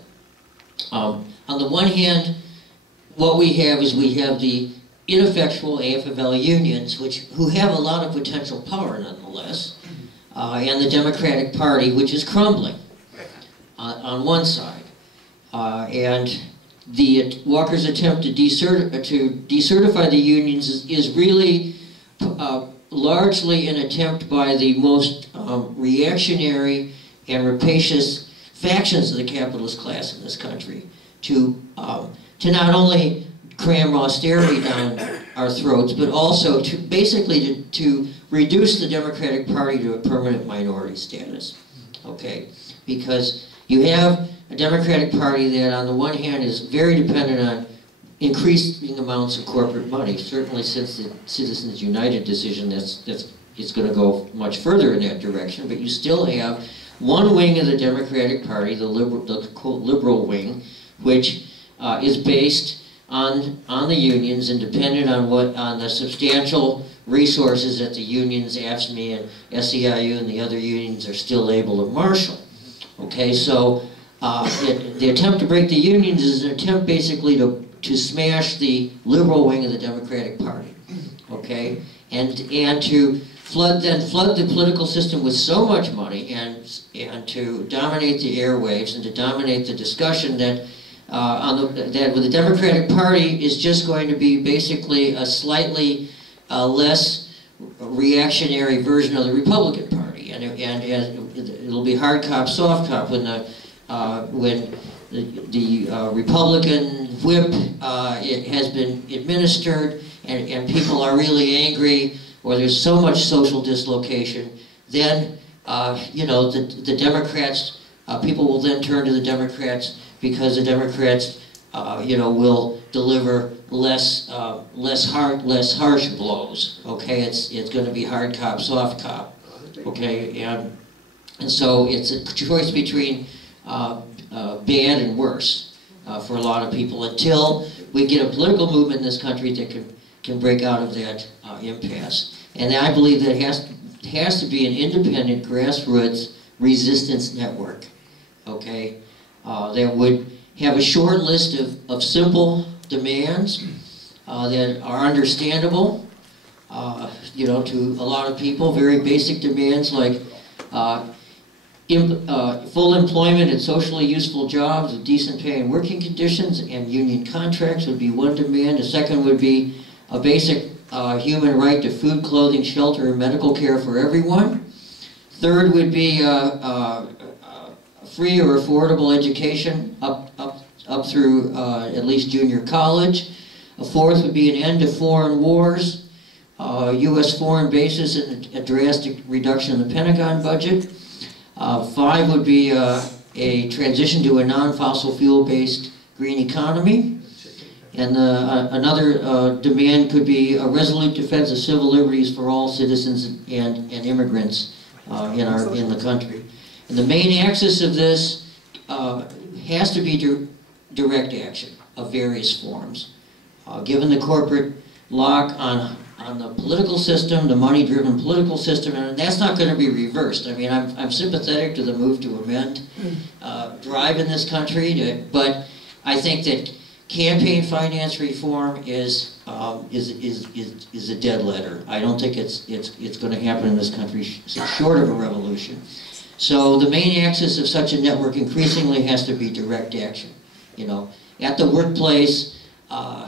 On the one hand, what we have the ineffectual AFL unions, who have a lot of potential power nonetheless, and the Democratic Party, which is crumbling on one side. And Walker's attempt to decertify the unions is really largely an attempt by the most reactionary and rapacious factions of the capitalist class in this country to not only cram austerity down our throats, but also to basically to reduce the Democratic Party to a permanent minority status. Okay, because you have a Democratic Party that on the one hand is very dependent on increasing amounts of corporate money. Certainly since the Citizens United decision, it's going to go much further in that direction, but you still have one wing of the Democratic Party, the liberal wing, which is based on the unions and dependent on the substantial resources that the unions, AFSCME and SEIU and the other unions are still able to marshal. Okay, so the attempt to break the unions is an attempt basically to smash the liberal wing of the Democratic Party. Okay, and to flood the political system with so much money and to dominate the airwaves and to dominate the discussion that with the Democratic Party is just going to be basically a slightly less reactionary version of the Republican Party, and it'll be hard cop, soft cop when the Republican whip it has been administered and people are really angry, or there's so much social dislocation. Then you know, the Democrats, people will then turn to the Democrats because the Democrats, you know, will deliver less harsh blows. Okay, it's going to be hard cop, soft cop. Okay, and so it's a choice between bad and worse for a lot of people until we get a political movement in this country that can break out of that impasse. And I believe that has to be an independent grassroots resistance network. Okay, that would have a short list of simple demands that are understandable, you know, to a lot of people. Very basic demands like full employment and socially useful jobs with decent pay and working conditions and union contracts would be one demand. A second would be a basic human right to food, clothing, shelter, and medical care for everyone. Third would be free or affordable education up through at least junior college. A fourth would be an end to foreign wars, U.S. foreign bases, and a drastic reduction in the Pentagon budget. 5 would be a transition to a non-fossil fuel-based green economy. And another demand could be a resolute defense of civil liberties for all citizens and immigrants in the country. And the main axis of this has to be direct action of various forms. Given the corporate lock on the political system, the money-driven political system, and that's not going to be reversed. I mean, I'm sympathetic to the move to amend drive in this country, but I think that campaign finance reform is a dead letter. I don't think it's going to happen in this country short of a revolution. So the main axis of such a network increasingly has to be direct action. You know, at the workplace,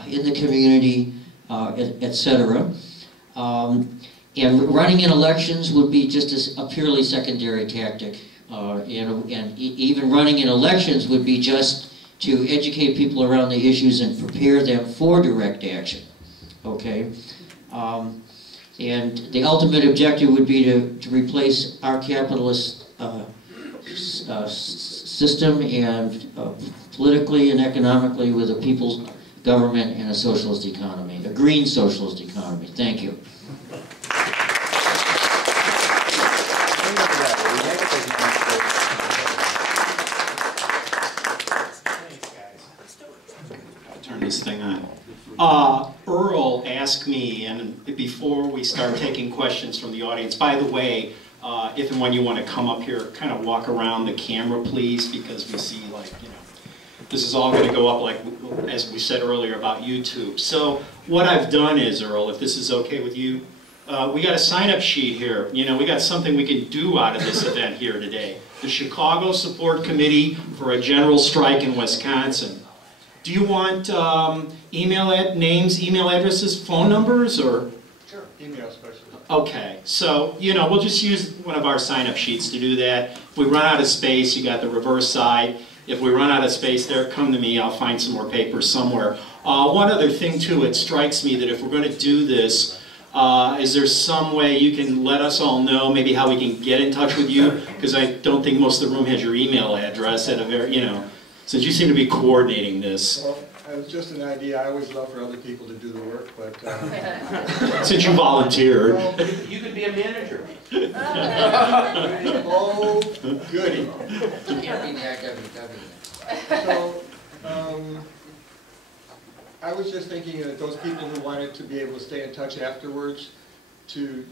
in the community, etc. And running in elections would be just a purely secondary tactic. And even running in elections would be just to educate people around the issues and prepare them for direct action. Okay? And the ultimate objective would be to replace our capitalist system and politically and economically with a people's government and a socialist economy, a green socialist economy. Thank you. Turn this thing on. Earl asked me, and before we start taking questions from the audience, by the way, if and when you want to come up here, kind of walk around the camera, please, because we see, like, you know, this is all going to go up, like, as we said earlier, about YouTube. So what I've done is, Earl, if this is okay with you, we got a sign-up sheet here. You know, we got something we can do out of this event here today. The Chicago Support Committee for a General Strike in Wisconsin. Do you want names, email addresses, phone numbers, or? Sure, email especially. Okay, so, you know, we'll just use one of our sign-up sheets to do that. we run out of space, you got the reverse side. If we run out of space there, come to me, I'll find some more paper somewhere. One other thing too, it strikes me that if we're going to do this, is there some way you can let us all know maybe how we can get in touch with you? Because I don't think most of the room has your email address at a very, you know, since you seem to be coordinating this. Well, it's just an idea. I always love for other people to do the work, but... Since you volunteered. Well, You could be a manager. oh, goody. You can't be the IWW. So, I was just thinking that those people who wanted to be able to stay in touch afterwards to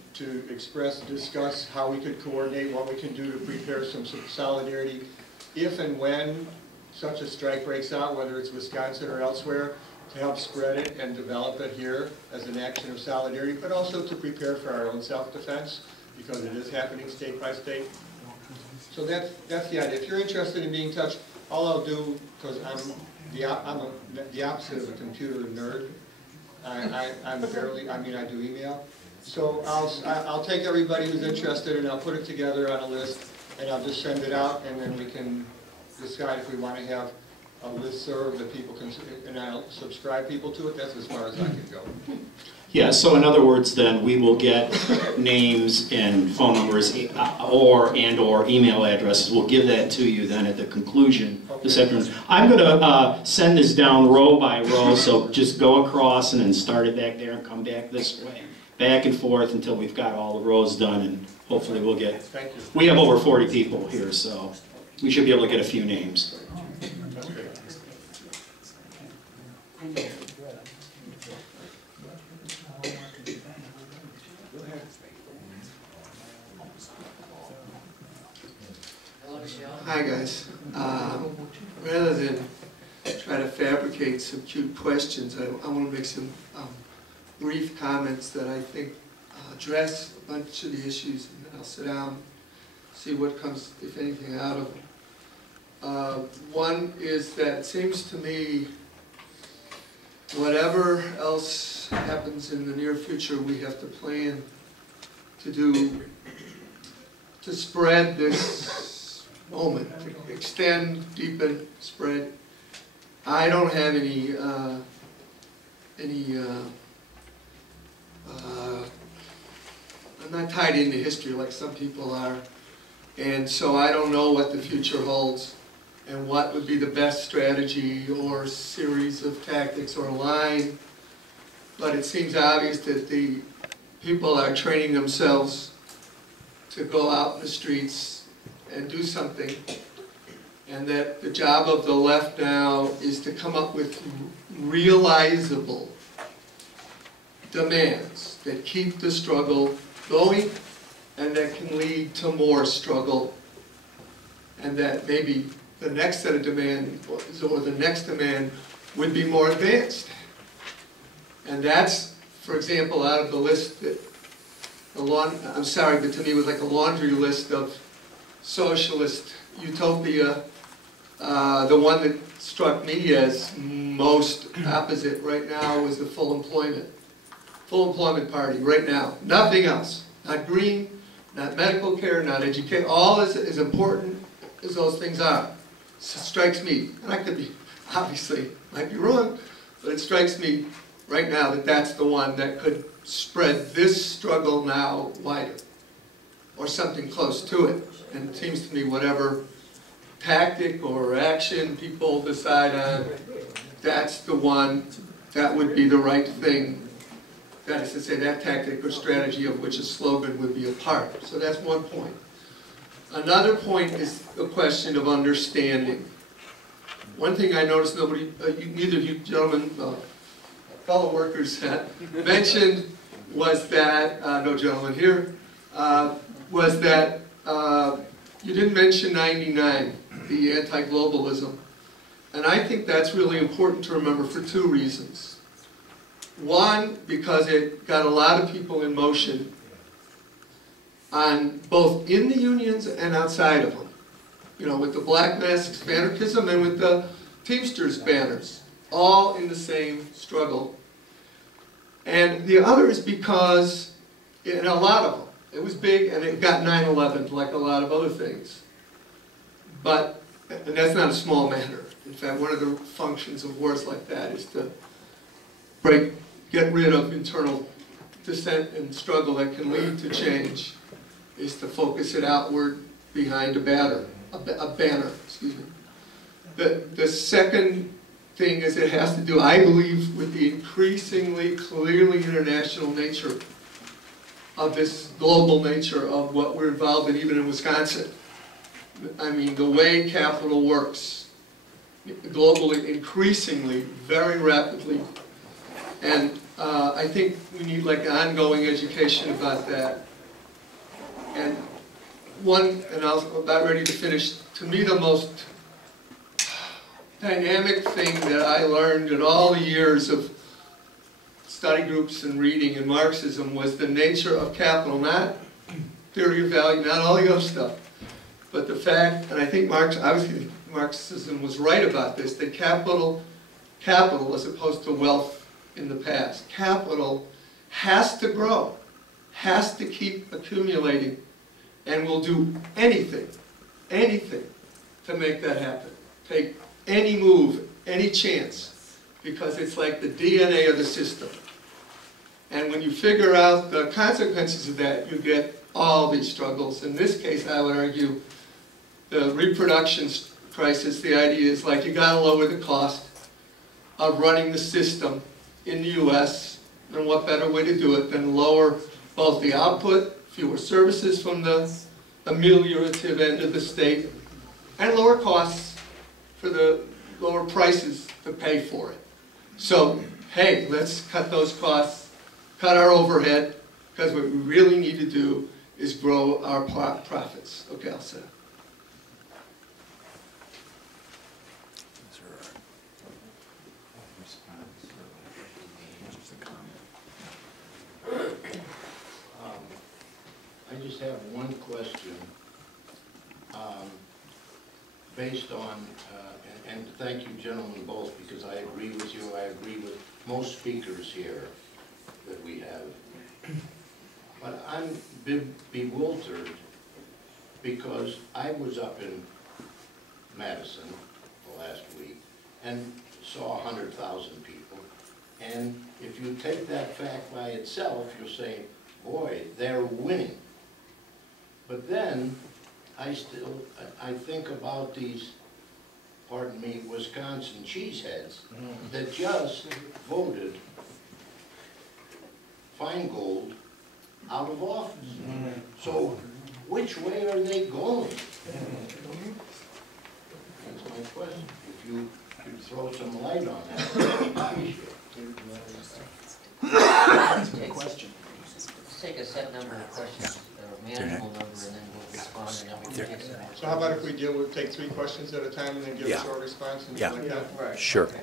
express, discuss how we could coordinate, what we can do to prepare some solidarity if and when such a strike breaks out, whether it's Wisconsin or elsewhere, to help spread it and develop it here as an action of solidarity, but also to prepare for our own self-defense, because it is happening state by state. So that's the idea. If you're interested in being in touch, all I'll do, because I'm the opposite of a computer nerd. I'm barely, I do email. So I'll take everybody who's interested and I'll put it together on a list and I'll just send it out, and then we can decide if we want to have a listserv that people can, and I'll subscribe people to it. That's as far as I can go. Yeah, so in other words then, we will get names and phone numbers or email addresses. We'll give that to you then at the conclusion this afternoon. I'm going to send this down row by row, so just go across and then start it back there and come back this way. Back and forth until we've got all the rows done, and hopefully we'll get... Thank you. We have over 40 people here, so we should be able to get a few names. That's great. Hi guys. Rather than try to fabricate some cute questions, I want to make some brief comments that I think address a bunch of the issues, and then I'll sit down, see what comes, if anything, out of them. One is that it seems to me whatever else happens in the near future, we have to plan to do to spread this moment, to extend, deepen, spread. I don't have any I'm not tied into history like some people are, and so I don't know what the future holds and what would be the best strategy or series of tactics or line, but it seems obvious that the people are training themselves to go out in the streets and do something, and that the job of the left now is to come up with realizable demands that keep the struggle going and that can lead to more struggle, and that maybe the next set of demands or the next demand would be more advanced. And that's, for example, out of the list that I'm sorry, but to me it was like a laundry list of socialist utopia. The one that struck me as most opposite right now was the full employment party right now. Nothing else. Not green, not medical care, not education. All as important as those things are. So it strikes me, and I could be, obviously, might be wrong, but it strikes me right now that that's the one that could spread this struggle now wider, or something close to it. And it seems to me whatever tactic or action people decide on, that's the one that would be the right thing. That is to say, that tactic or strategy of which a slogan would be a part. So that's one point. Another point is the question of understanding. One thing I noticed neither of you gentlemen, fellow workers mentioned was that, no gentleman here, was that you didn't mention 99, the anti-globalism. And I think that's really important to remember for two reasons. One, because it got a lot of people in motion, on both in the unions and outside of them. You know, with the Black Masks of Anarchism and with the Teamsters banners, all in the same struggle. And the other is because, in a lot of them, it was big and it got 9/11 like a lot of other things. But, and that's not a small matter. In fact, one of the functions of wars like that is to get rid of internal dissent and struggle that can lead to change, is to focus it outward behind a banner, excuse me. The second thing is it has to do, I believe, with the increasingly clearly international nature of this global nature of what we're involved in, even in Wisconsin. I mean, the way capital works globally, increasingly, very rapidly, and I think we need like ongoing education about that. And and I was about ready to finish, to me the most dynamic thing that I learned in all the years of study groups and reading in Marxism was the nature of capital, not theory of value, not all the other stuff, but the fact, and I think Marxism was right about this, that capital as opposed to wealth in the past, capital has to grow, has to keep accumulating, and will do anything to make that happen. Take any move, any chance, because it's like the DNA of the system. And when you figure out the consequences of that, you get all these struggles. In this case, I would argue, the reproduction crisis, the idea is like you gotta lower the cost of running the system in the US, and what better way to do it than lower both the output, fewer services from the ameliorative end of the state, and lower costs for the lower prices to pay for it. So, hey, let's cut those costs, cut our overhead, because what we really need to do is grow our profits. Okay, I'll sit. I just have one question, based on, and thank you gentlemen both, because I agree with you, I agree with most speakers here that we have. But I'm bewildered because I was up in Madison last week and saw 100,000 people. And if you take that fact by itself, you're saying, boy, they're winning. But then I think about these, pardon me, Wisconsin cheeseheads that just voted Feingold out of office. So which way are they going? That's my question. If you could throw some light on that, I appreciate it. Question. Let's take a set number of questions, a manageable number, and then we'll respond, and then we can take some more. So how about if we take 3 questions at a time and then give a short response and like that? Right. Sure. Okay.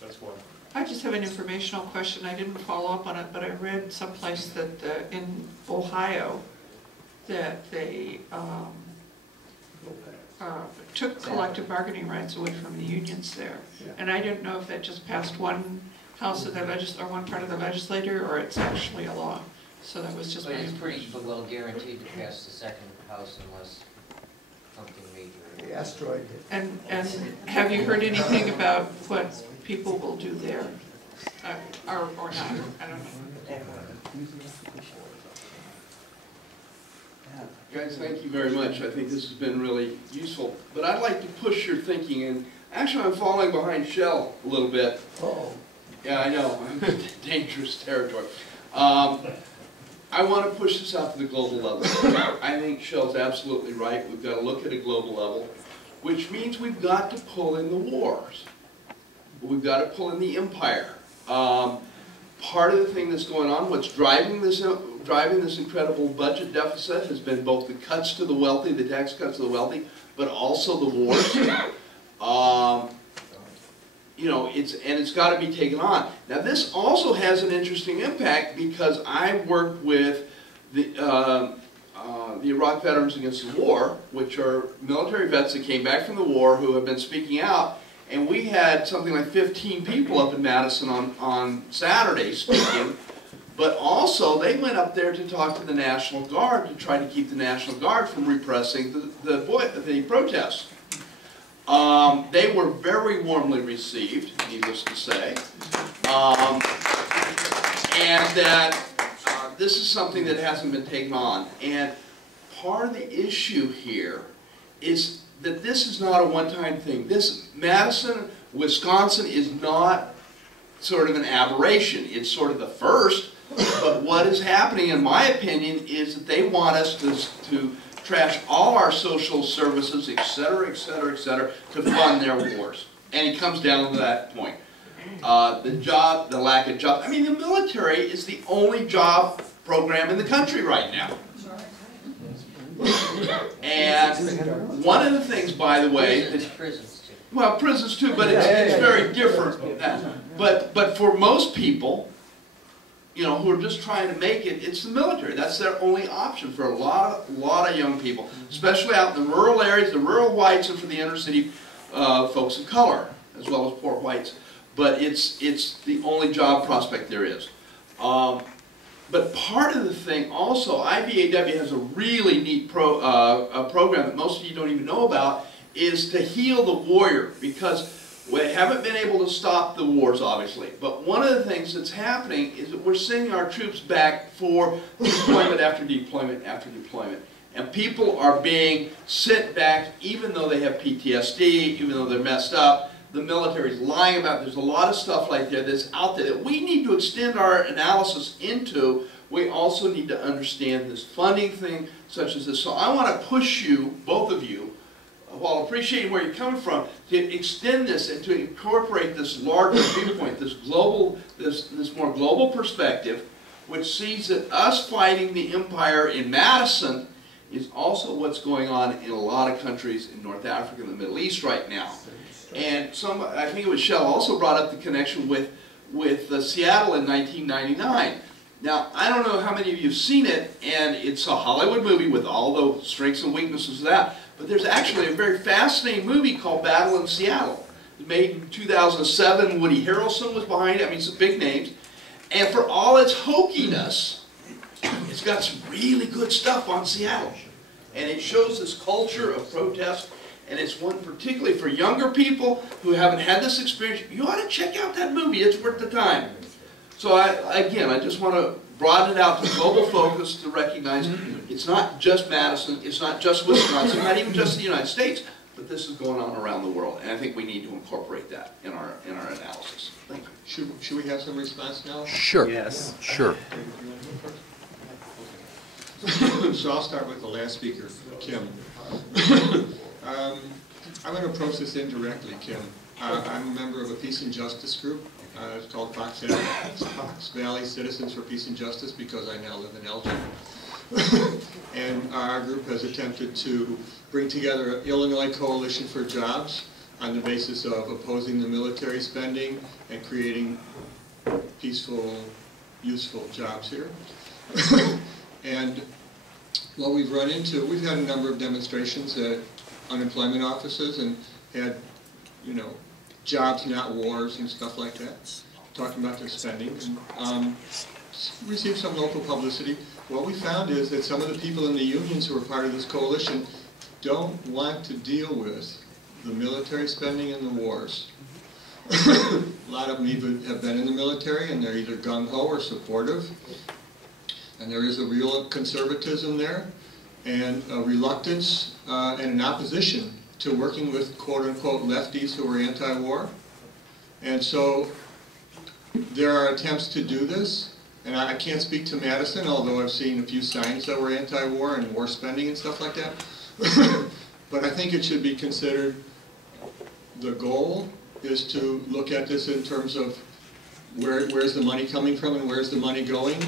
That's one. I just have an informational question. I didn't follow up on it, but I read someplace that in Ohio that they took collective bargaining rights away from the unions there. And I didn't know if that just passed one house of the or one part of the legislature, or it's actually a law. So that was just But my it's pretty well guaranteed to pass the second house unless something major. The asteroid. And have you heard anything about what people will do there, or not? I don't know. Guys, thank you very much. I think this has been really useful. But I'd like to push your thinking, and actually I'm falling behind Shell a little bit. Oh. Yeah, I know. I'm in dangerous territory. I want to push this out to the global level. I think Shell's absolutely right. We've got to look at a global level, which means we've got to pull in the wars. We've got to pull in the empire. Part of the thing that's going on, what's driving this incredible budget deficit has been both the cuts to the wealthy, the tax cuts to the wealthy, but also the wars. You know, it's got to be taken on. Now, this also has an interesting impact because I worked with the Iraq Veterans Against the War, which are military vets that came back from the war who have been speaking out. And we had something like 15 people up in Madison on Saturday speaking. But also, they went up there to talk to the National Guard to try to keep the National Guard from repressing the protests. They were very warmly received, needless to say. And that this is something that hasn't been taken on. And part of the issue here is that this is not a one-time thing. This, Madison, Wisconsin is not sort of an aberration. It's sort of the first. But what is happening, in my opinion, is that they want us to trash all our social services, et cetera, et cetera, et cetera, to fund their wars. And it comes down to that point. The lack of jobs. I mean, the military is the only job program in the country right now. And one of the things, by the way, prisons too. Well, prisons too, but it's very different. But for most people, you know, who are just trying to make it, it's the military. That's their only option for a lot of young people, especially out in the rural areas, the rural whites, and for the inner city folks of color, as well as poor whites. But it's the only job prospect there is. But part of the thing also, IVAW has a really neat program that most of you don't even know about, is to heal the warrior, because we haven't been able to stop the wars, obviously. But one of the things that's happening is that we're sending our troops back for deployment after deployment after deployment. And people are being sent back even though they have PTSD, even though they're messed up. The military's lying about it. There's a lot of stuff like that that's out there that we need to extend our analysis into. We also need to understand this funding thing such as this. So I want to push you, both of you, while appreciating where you're coming from, to extend this and to incorporate this larger viewpoint, this global, this more global perspective, which sees that us fighting the empire in Madison is also what's going on in a lot of countries in North Africa and the Middle East right now. And I think it was Shell also brought up the connection with Seattle in 1999. Now, I don't know how many of you have seen it, and it's a Hollywood movie with all the strengths and weaknesses of that. But there's actually a very fascinating movie called Battle in Seattle. It was made in 2007. Woody Harrelson was behind it. I mean, some big names. And for all its hokiness, it's got some really good stuff on Seattle. And it shows this culture of protest. And it's one particularly for younger people who haven't had this experience. You ought to check out that movie. It's worth the time. So again, I just want to broaden it out to global focus to recognize it's not just Madison, it's not just Wisconsin, not even just the United States, but this is going on around the world, and I think we need to incorporate that in our analysis. Thank you. Should we have some response now? Sure. Yes. Sure. So I'll start with the last speaker, Kim. I'm going to approach this indirectly, Kim. I'm a member of a peace and justice group. It's called Fox Valley Citizens for Peace and Justice, because I now live in Elgin. And our group has attempted to bring together an Illinois Coalition for Jobs on the basis of opposing the military spending and creating peaceful, useful jobs here. And what we've run into, we've had a number of demonstrations at unemployment offices and had, you know, jobs, not wars, and stuff like that, talking about their spending, and received some local publicity. What we found is that some of the people in the unions who are part of this coalition don't want to deal with the military spending and the wars. A lot of them even have been in the military, and they're either gung-ho or supportive. And there is a real conservatism there, and a reluctance and an opposition to working with quote-unquote lefties who are anti-war. And so there are attempts to do this, and I can't speak to Madison, although I've seen a few signs that we're anti-war and war spending and stuff like that. But I think it should be considered, the goal is to look at this in terms of where's the money coming from and where's the money going,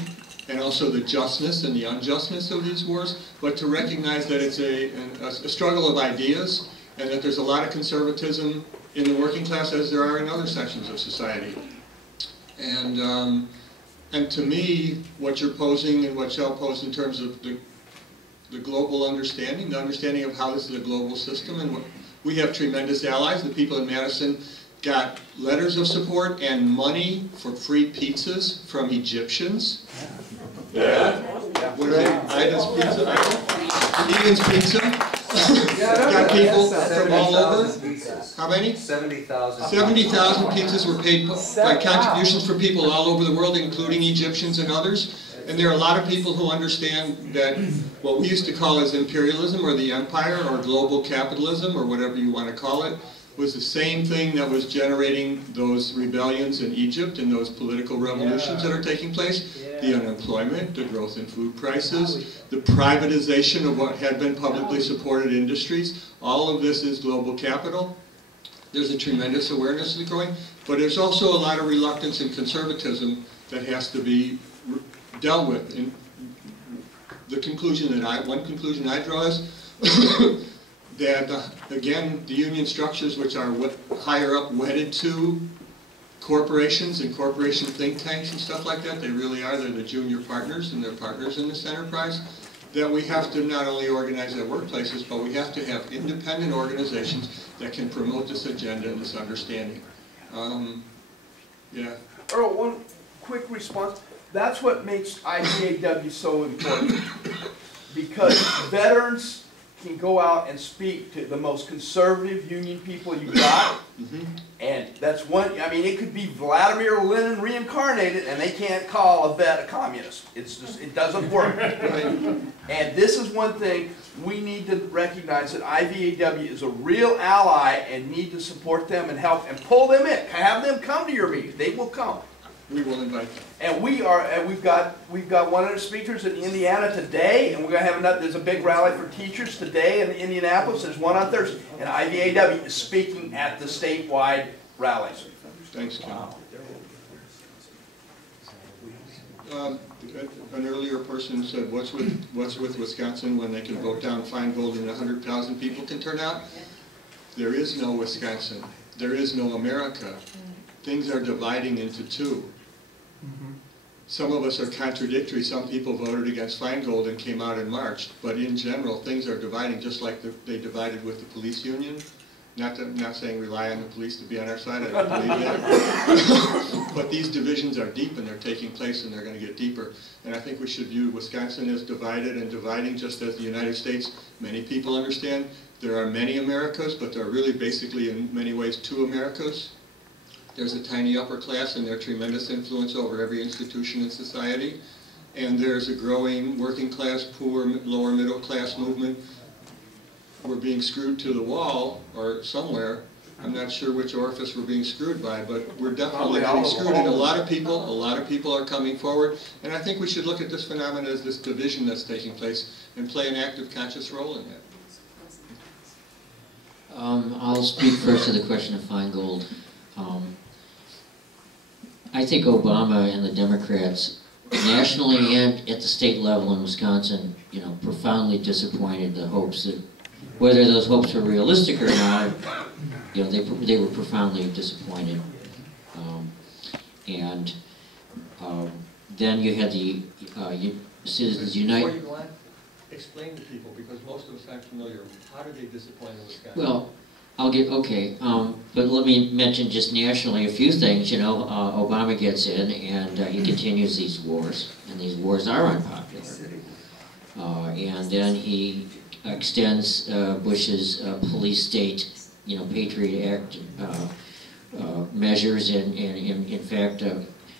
and also the justness and the unjustness of these wars, but to recognize that it's a struggle of ideas, and that there's a lot of conservatism in the working class as there are in other sections of society. And to me, what you're posing and what Shell posed in terms of the global understanding, the understanding of how this is a global system, and we have tremendous allies. The people in Madison got letters of support and money for free pizzas from Egyptians. Yeah. What is it? Ida's Pizza? Egan's Pizza. got people from all over. How many? 70,000. 70,000 pizzas were paid by contributions from people all over the world, including Egyptians and others. And there are a lot of people who understand that what we used to call as imperialism or the empire or global capitalism or whatever you want to call it was the same thing that was generating those rebellions in Egypt and those political revolutions that are taking place. The unemployment, the growth in food prices, the privatization of what had been publicly supported industries. All of this is global capital. There's a tremendous awareness that's growing, but there's also a lot of reluctance and conservatism that has to be dealt with. And the conclusion that one conclusion I draw is that, again, the union structures which are higher up wedded to corporations and corporation think tanks and stuff like that, they really are, they're the junior partners and they're partners in this enterprise, that we have to not only organize our workplaces, but we have to have independent organizations that can promote this agenda and this understanding. Yeah. Earl, one quick response. That's what makes IVAW so important, because veterans can go out and speak to the most conservative union people you got, and that's one, I mean, it could be Vladimir Lenin reincarnated, and they can't call a vet a communist. It's just, it doesn't work. And this is one thing we need to recognize, that IVAW is a real ally and need to support them and help and pull them in. Have them come to your meetings. They will come. We will invite them. And we've got one of the speakers in Indiana today, and we're going to have another. There's a big rally for teachers today in Indianapolis. There's one on Thursday, and IVAW is speaking at the statewide rallies. Thanks, Ken. An earlier person said, "What's with Wisconsin when they can vote down Feingold and 100,000 people can turn out?" There is no Wisconsin. There is no America. Things are dividing into two. Some of us are contradictory. Some people voted against Feingold and came out and marched. But in general, things are dividing just like they divided with the police union. Not saying rely on the police to be on our side, I don't believe that. But these divisions are deep and they're taking place and they're going to get deeper. And I think we should view Wisconsin as divided and dividing just as the United States. Many people understand there are many Americas, but there are really basically in many ways two Americas. There's a tiny upper class and their tremendous influence over every institution in society. And there's a growing working class, poor, lower middle class movement. We're being screwed to the wall or somewhere. I'm not sure which orifice we're being screwed by, but we're definitely getting screwed. And a lot of people are coming forward. And I think we should look at this phenomenon as this division that's taking place and play an active, conscious role in that. I'll speak first to the question of Feingold. I think Obama and the Democrats, nationally and at the state level in Wisconsin, profoundly disappointed the hopes that, whether those hopes were realistic or not, they were profoundly disappointed. Then you had the Citizens Unite. Before you go on, explain to people, because most of us aren't familiar. How did they disappoint Wisconsin? Well, but let me mention just nationally a few things. Obama gets in and he continues these wars, and these wars are unpopular. And then he extends Bush's police state, Patriot Act measures, and in fact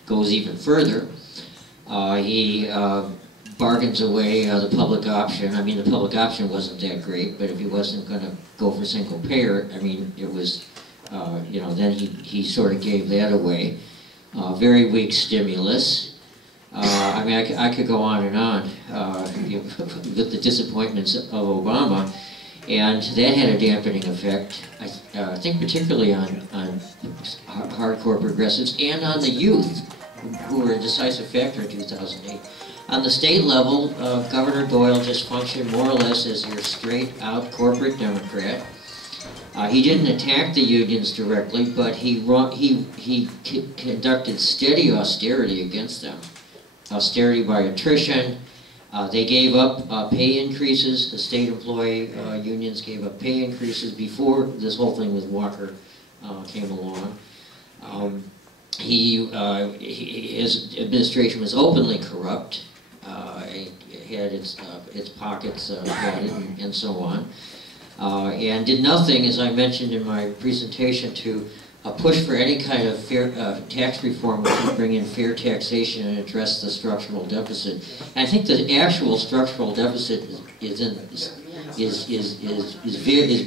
goes even further. He bargains away the public option. I mean, the public option wasn't that great, but if he wasn't going to go for single payer, I mean, it was, then he sort of gave that away. Very weak stimulus. I mean, I could go on and on with the disappointments of Obama, and that had a dampening effect, I think particularly on hardcore progressives and on the youth, who were a decisive factor in 2008. On the state level, Governor Doyle just functioned more or less as your straight-out corporate Democrat. He didn't attack the unions directly, but he conducted steady austerity against them. Austerity by attrition. They gave up pay increases. The state employee unions gave up pay increases before this whole thing with Walker came along. His administration was openly corrupt. It had its pockets padded and so on. and did nothing, as I mentioned in my presentation, to push for any kind of fair tax reform which would bring in fair taxation and address the structural deficit. And I think the actual structural deficit is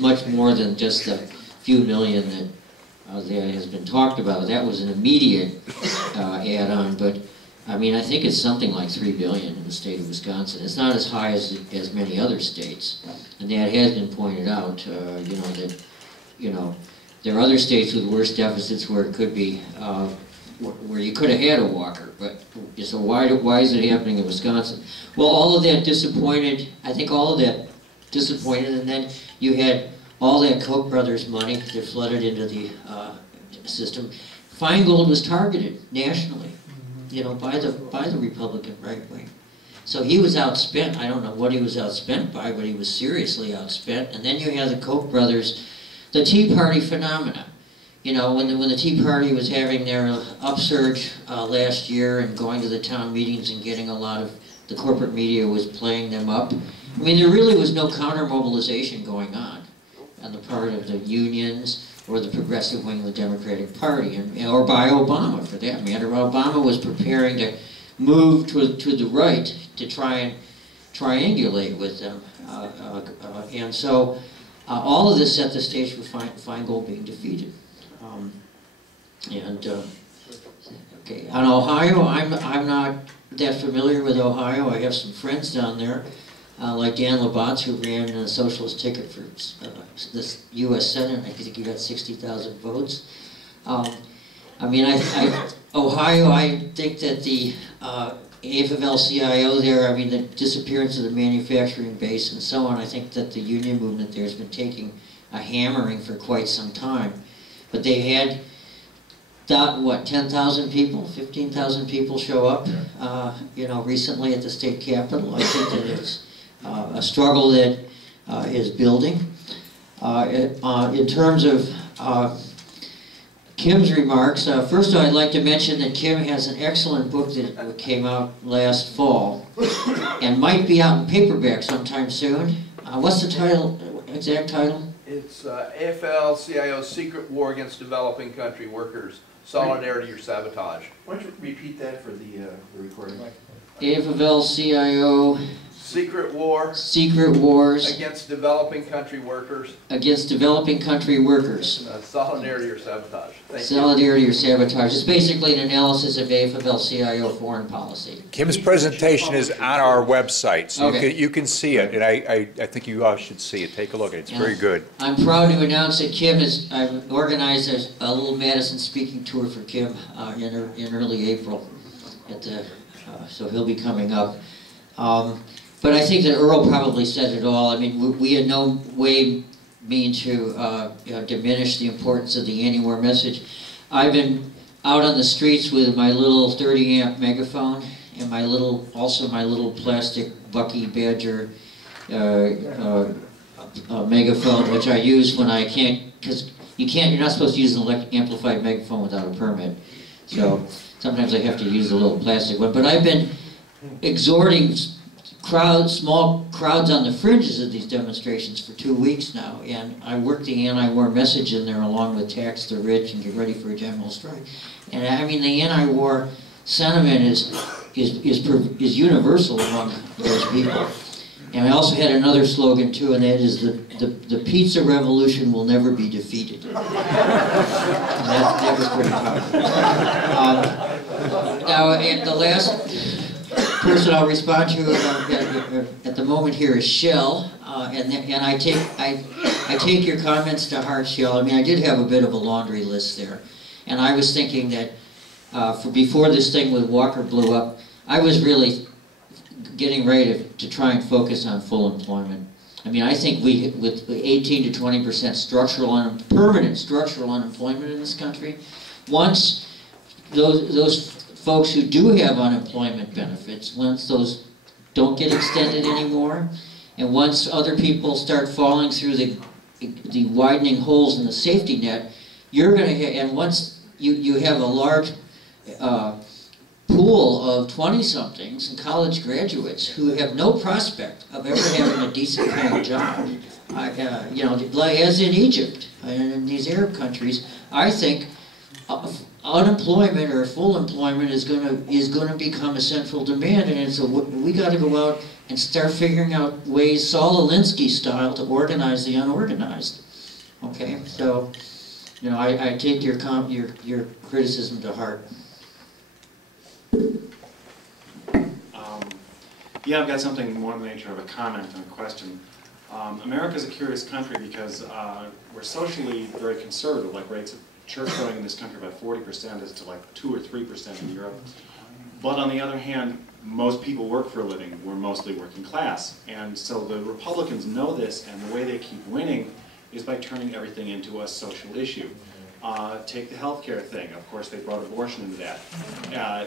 much more than just the few million that has been talked about. That was an immediate add-on, but I mean, I think it's something like $3 billion in the state of Wisconsin. It's not as high as many other states, and that has been pointed out. There are other states with worse deficits where it could be, where you could have had a Walker. But so why is it happening in Wisconsin? Well, all of that disappointed. I think all of that disappointed, and then you had all that Koch brothers money that flooded into the system. Feingold was targeted nationally, by the Republican right wing. So he was outspent. I don't know what he was outspent by, but he was seriously outspent. And then you had the Koch brothers, the Tea Party phenomena. When the Tea Party was having their upsurge last year and going to the town meetings and getting a lot of, the corporate media was playing them up. I mean, there really was no counter-mobilization going on the part of the unions or the progressive wing of the Democratic Party, or by Obama, for that matter. Obama was preparing to move to the right to try and triangulate with them. And so all of this set the stage for Feingold being defeated. Okay, on Ohio, I'm not that familiar with Ohio. I have some friends down there, like Dan Labatz, who ran a socialist ticket for this U.S. Senate. I think he got 60,000 votes. I mean, Ohio, I think that the AFL-CIO there, I mean, the disappearance of the manufacturing base and so on, I think that the union movement there has been taking a hammering for quite some time. But they had, 10,000 people, 15,000 people show up, recently at the state capitol. I think that it's a struggle that is building. In terms of Kim's remarks, first I'd like to mention that Kim has an excellent book that came out last fall and might be out in paperback sometime soon. What's the title, exact title? It's AFL-CIO's Secret War Against Developing Country Workers, Solidarity or Sabotage. Why don't you repeat that for the recording? AFL-CIO Secret War. Secret Wars Against Developing Country Workers. Against Developing Country Workers. Solidarity or Sabotage. Solidarity or Sabotage. It's basically an analysis of AFL-CIO foreign policy. Kim's presentation is on our website, so okay. you can see it, and I think you all should see it. Take a look at it. It's very good. I'm proud to announce that I've organized a little Madison speaking tour for Kim in early April, so he'll be coming up. But I think that Earl probably said it all. I mean, we in no way mean to diminish the importance of the anti-war message. I've been out on the streets with my little 30-amp megaphone and my little plastic Bucky Badger megaphone, which I use when I can't, because you're not supposed to use an amplified megaphone without a permit. So sometimes I have to use a little plastic one. But I've been exhorting small crowds on the fringes of these demonstrations for 2 weeks now, and I work the anti-war message in there along with tax the rich and get ready for a general strike. And I mean, the anti-war sentiment is universal among those people. And I also had another slogan too, and that is the pizza revolution will never be defeated. And that was pretty powerful. Now, and the last person I'll respond to at the moment here is Shell, and I take your comments to heart, Shell. I mean, I did have a bit of a laundry list there, and I was thinking that before this thing with Walker blew up, I was really getting ready to try and focus on full employment. I mean, I think with 18 to 20% permanent structural unemployment in this country, once those folks who do have unemployment benefits, once those don't get extended anymore, and once other people start falling through the widening holes in the safety net, you're going to and once you have a large pool of 20-somethings and college graduates who have no prospect of ever having a decent paying job. You know, like as in Egypt and in these Arab countries, I think unemployment or full employment is going to become a central demand, and so we got to go out and start figuring out ways, Saul Alinsky style, to organize the unorganized. Okay, so you know, I take your criticism to heart. Yeah, I've got something more in the nature of a comment and a question. America's a curious country because we're socially very conservative, like rates of church going in this country about 40% is to like 2 or 3% in Europe. But on the other hand, most people work for a living. We're mostly working class. And so the Republicans know this, and the way they keep winning is by turning everything into a social issue. Take the healthcare thing. Of course, they brought abortion into that.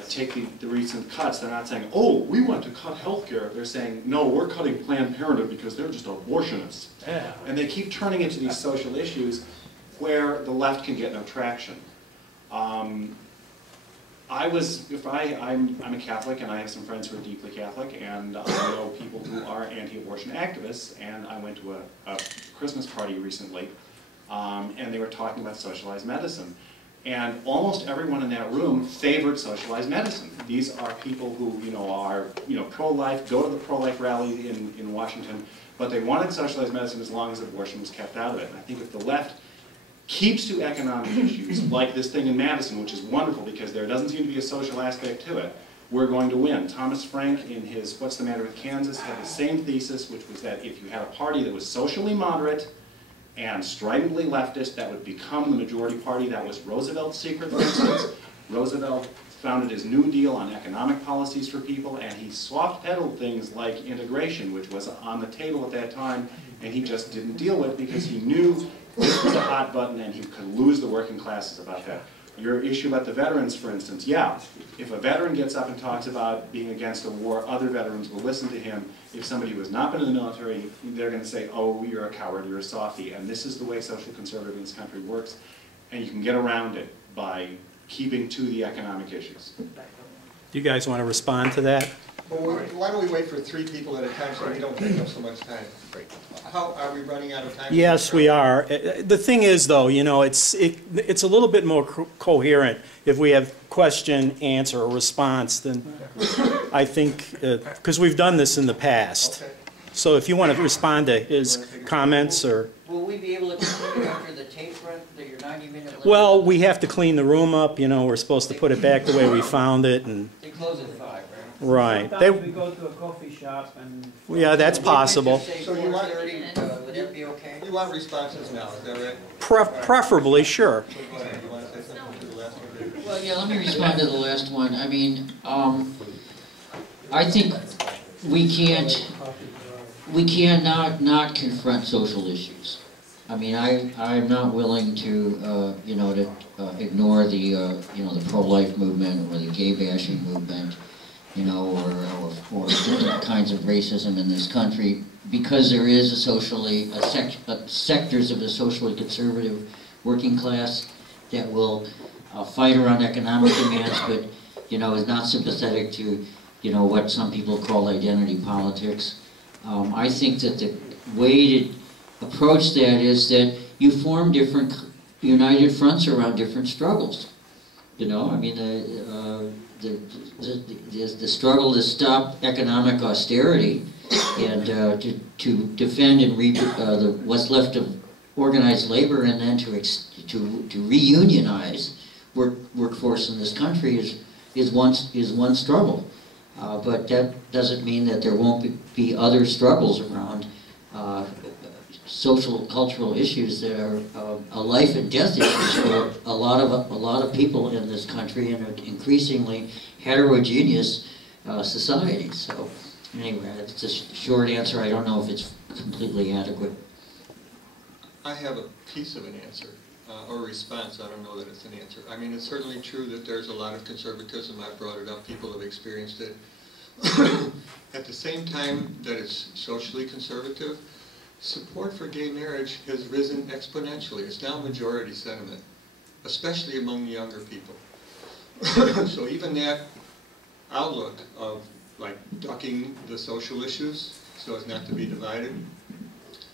Take the recent cuts. They're not saying, oh, we want to cut healthcare. They're saying, no, we're cutting Planned Parenthood because they're just abortionists. Yeah. And they keep turning into these social issues where the left can get no traction. I'm a Catholic, and I have some friends who are deeply Catholic, and I know people who are anti-abortion activists, and I went to a Christmas party recently, and they were talking about socialized medicine. And almost everyone in that room favored socialized medicine. These are people who, are, pro-life, go to the pro-life rally in Washington, but they wanted socialized medicine as long as abortion was kept out of it. And I think if the left keeps to economic issues, like this thing in Madison, which is wonderful because there doesn't seem to be a social aspect to it, we're going to win. Thomas Frank, in his What's the Matter with Kansas, had the same thesis, which was that if you had a party that was socially moderate and stridently leftist, that would become the majority party. That was Roosevelt's secret, for instance. Roosevelt founded his New Deal on economic policies for people, and he soft-pedaled things like integration, which was on the table at that time, and he just didn't deal with it because he knew this was a hot button and he could lose the working classes about that. Your issue about the veterans, for instance, yeah, if a veteran gets up and talks about being against a war, other veterans will listen to him. If somebody who has not been in the military, they're going to say, oh, you're a coward, you're a softie. And this is the way social conservative in this country works, and you can get around it by keeping to the economic issues. You guys want to respond to that? Well, why don't we wait for 3 people at a time so we don't take up so much time? How are we running out of time? Yes, we are. The thing is, though, it's a little bit more coherent if we have question, answer, or response than I think, because we've done this in the past. Okay. So if you want to respond to his comments or... Will we be able to continue after the tape run, your 90-minute limit? Well, we have to clean the room up, we're supposed to put it back the way we found it. And they close at 5, right? Right. Sometimes we go to a coffee shop and... Yeah, that's possible. So you want, would that be okay? You want responses now, is that right? Preferably, sure. So go ahead. You want to say something to the last one? Well, yeah, let me respond to the last one. I mean, I think we cannot not confront social issues. I mean, I'm not willing to, ignore the, the pro-life movement or the gay bashing movement, or different kinds of racism in this country, because there is sectors of the socially conservative working class that will fight around economic demands, but, is not sympathetic to, what some people call identity politics. I think that the way to approach that is that you form different united fronts around different struggles. I mean, the struggle to stop economic austerity and to defend and what's left of organized labor, and then to reunionize workforce in this country is one struggle. But that doesn't mean that there won't be other struggles around social, cultural issues that are a life and death issues for a lot of people in this country in an increasingly heterogeneous society. So anyway, it's a short answer. I don't know if it's completely adequate. I have a piece of an answer, or response. I don't know that it's an answer. I mean, it's certainly true that there's a lot of conservatism. I brought it up. People have experienced it. At the same time that it's socially conservative, support for gay marriage has risen exponentially. It's now majority sentiment, especially among younger people. So even that outlook of like ducking the social issues so as not to be divided.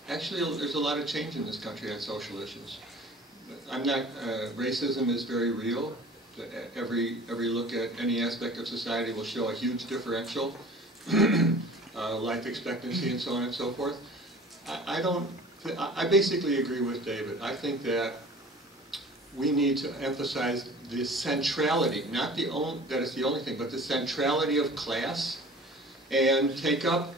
Actually, there's a lot of change in this country on social issues. I'm not, racism is very real. Every look at any aspect of society will show a huge differential, life expectancy and so on and so forth. I basically agree with David. I think that we need to emphasize the centrality, not the only, that it's the only thing, but the centrality of class, and take up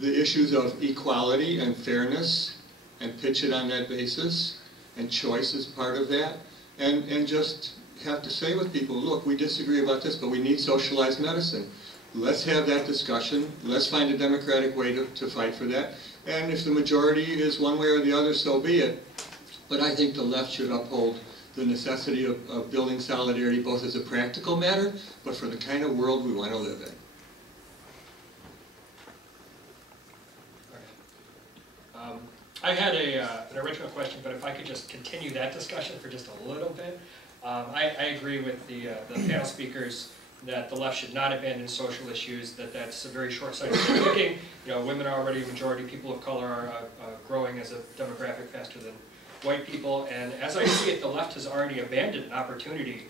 the issues of equality and fairness and pitch it on that basis, and choice is part of that, and just have to say with people, look, we disagree about this, but we need socialized medicine. Let's have that discussion. Let's find a democratic way to fight for that. And if the majority is one way or the other, so be it. But I think the left should uphold the necessity of building solidarity both as a practical matter, but for the kind of world we want to live in. I had an original question, but if I could just continue that discussion for just a little bit. I agree with the panel speakers that the left should not abandon social issues, that's a very short-sighted thinking. You know, women are already a majority, people of color are growing as a demographic faster than white people, and as I see it, the left has already abandoned an opportunity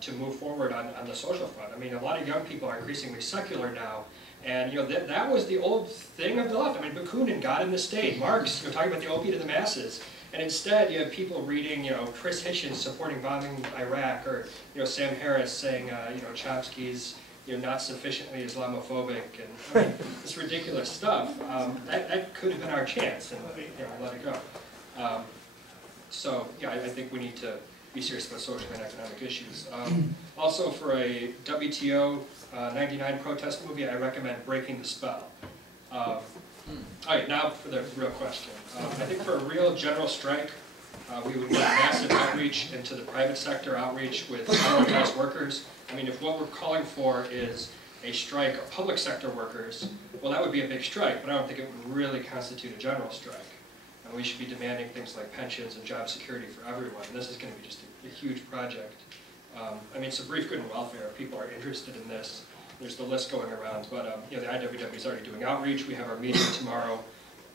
to move forward on the social front. I mean, a lot of young people are increasingly secular now, and you know that was the old thing of the left. I mean, Bakunin, God in the State, Marx, you know, talking about the opiate of the masses, and instead you have people reading, you know, Chris Hitchens supporting bombing Iraq, or you know, Sam Harris saying, you know, Chomsky's, you know, not sufficiently Islamophobic, and I mean, this ridiculous stuff. That could have been our chance, and you know, let it go. So yeah, I think we need to be serious about social and economic issues. Also, for a WTO 99 protest movie, I recommend Breaking the Spell. All right, now for the real question. I think for a real general strike, we would need massive outreach into the private sector, outreach with unorganized workers. I mean, if what we're calling for is a strike of public sector workers, well, that would be a big strike, but I don't think it would really constitute a general strike. And we should be demanding things like pensions and job security for everyone. And this is going to be just a huge project. I mean, it's a brief good and welfare. If people are interested in this, there's the list going around. But you know, the IWW is already doing outreach. We have our meeting tomorrow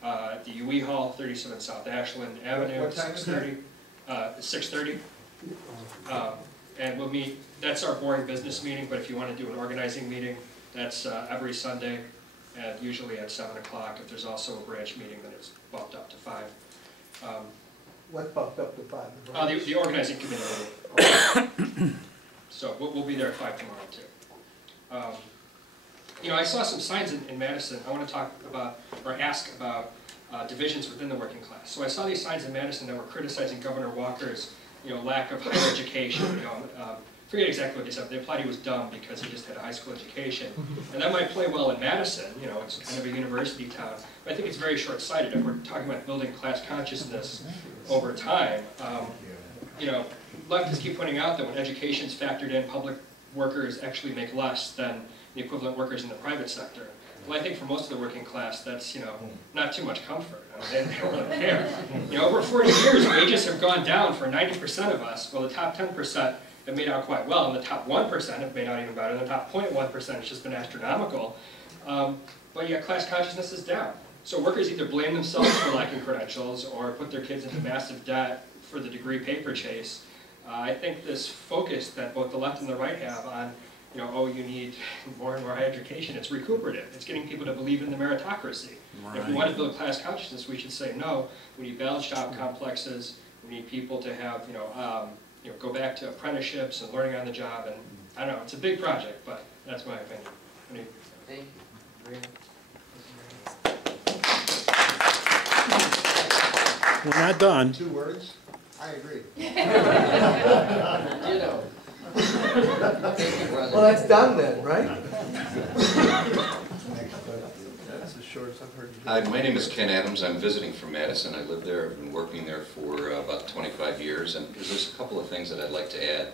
at the UE Hall, 37 South Ashland Avenue, What time 6:30. 6:30. And we'll meet. That's our boring business meeting. But if you want to do an organizing meeting, that's every Sunday, usually at 7 o'clock. If there's also a branch meeting, then it's bumped up to 5. What bumped up to 5? The organizing committee. So we'll be there at 5 tomorrow too. You know, I saw some signs in Madison. I want to talk about, or ask about, divisions within the working class. So I saw these signs in Madison that were criticizing Governor Walker's, you know, lack of higher education. You know, forget exactly what they said. They implied he was dumb because he just had a high school education. And that might play well in Madison. You know, it's kind of a university town. But I think it's very short-sighted. If we're talking about building class consciousness over time, you know, leftists keep pointing out that when education's factored in, public workers actually make less than the equivalent workers in the private sector. Well, I think for most of the working class, that's, you know, not too much comfort. I mean, they don't really care. You know, over 40 years, wages have gone down for 90% of us. Well, the top 10% have made out quite well, and the top 1% have made out even better. The top 0.1% has just been astronomical. But yeah, class consciousness is down. So workers either blame themselves for lacking credentials or put their kids into massive debt for the degree paper chase. I think this focus that both the left and the right have on, you know, oh, you need more and more higher education, it's recuperative. It's getting people to believe in the meritocracy. Right. If we want to build class consciousness, we should say, no, we need balanced job complexes. We need people to have, you know, go back to apprenticeships and learning on the job. And I don't know, it's a big project, but that's my opinion. Thank you. We're not done. 2 words? I agree. Ditto. Well, that's done then, right? That's the shortest I've heard. Hi, my name is Ken Adams. I'm visiting from Madison. I live there. I've been working there for about 25 years, and there's a couple of things that I'd like to add.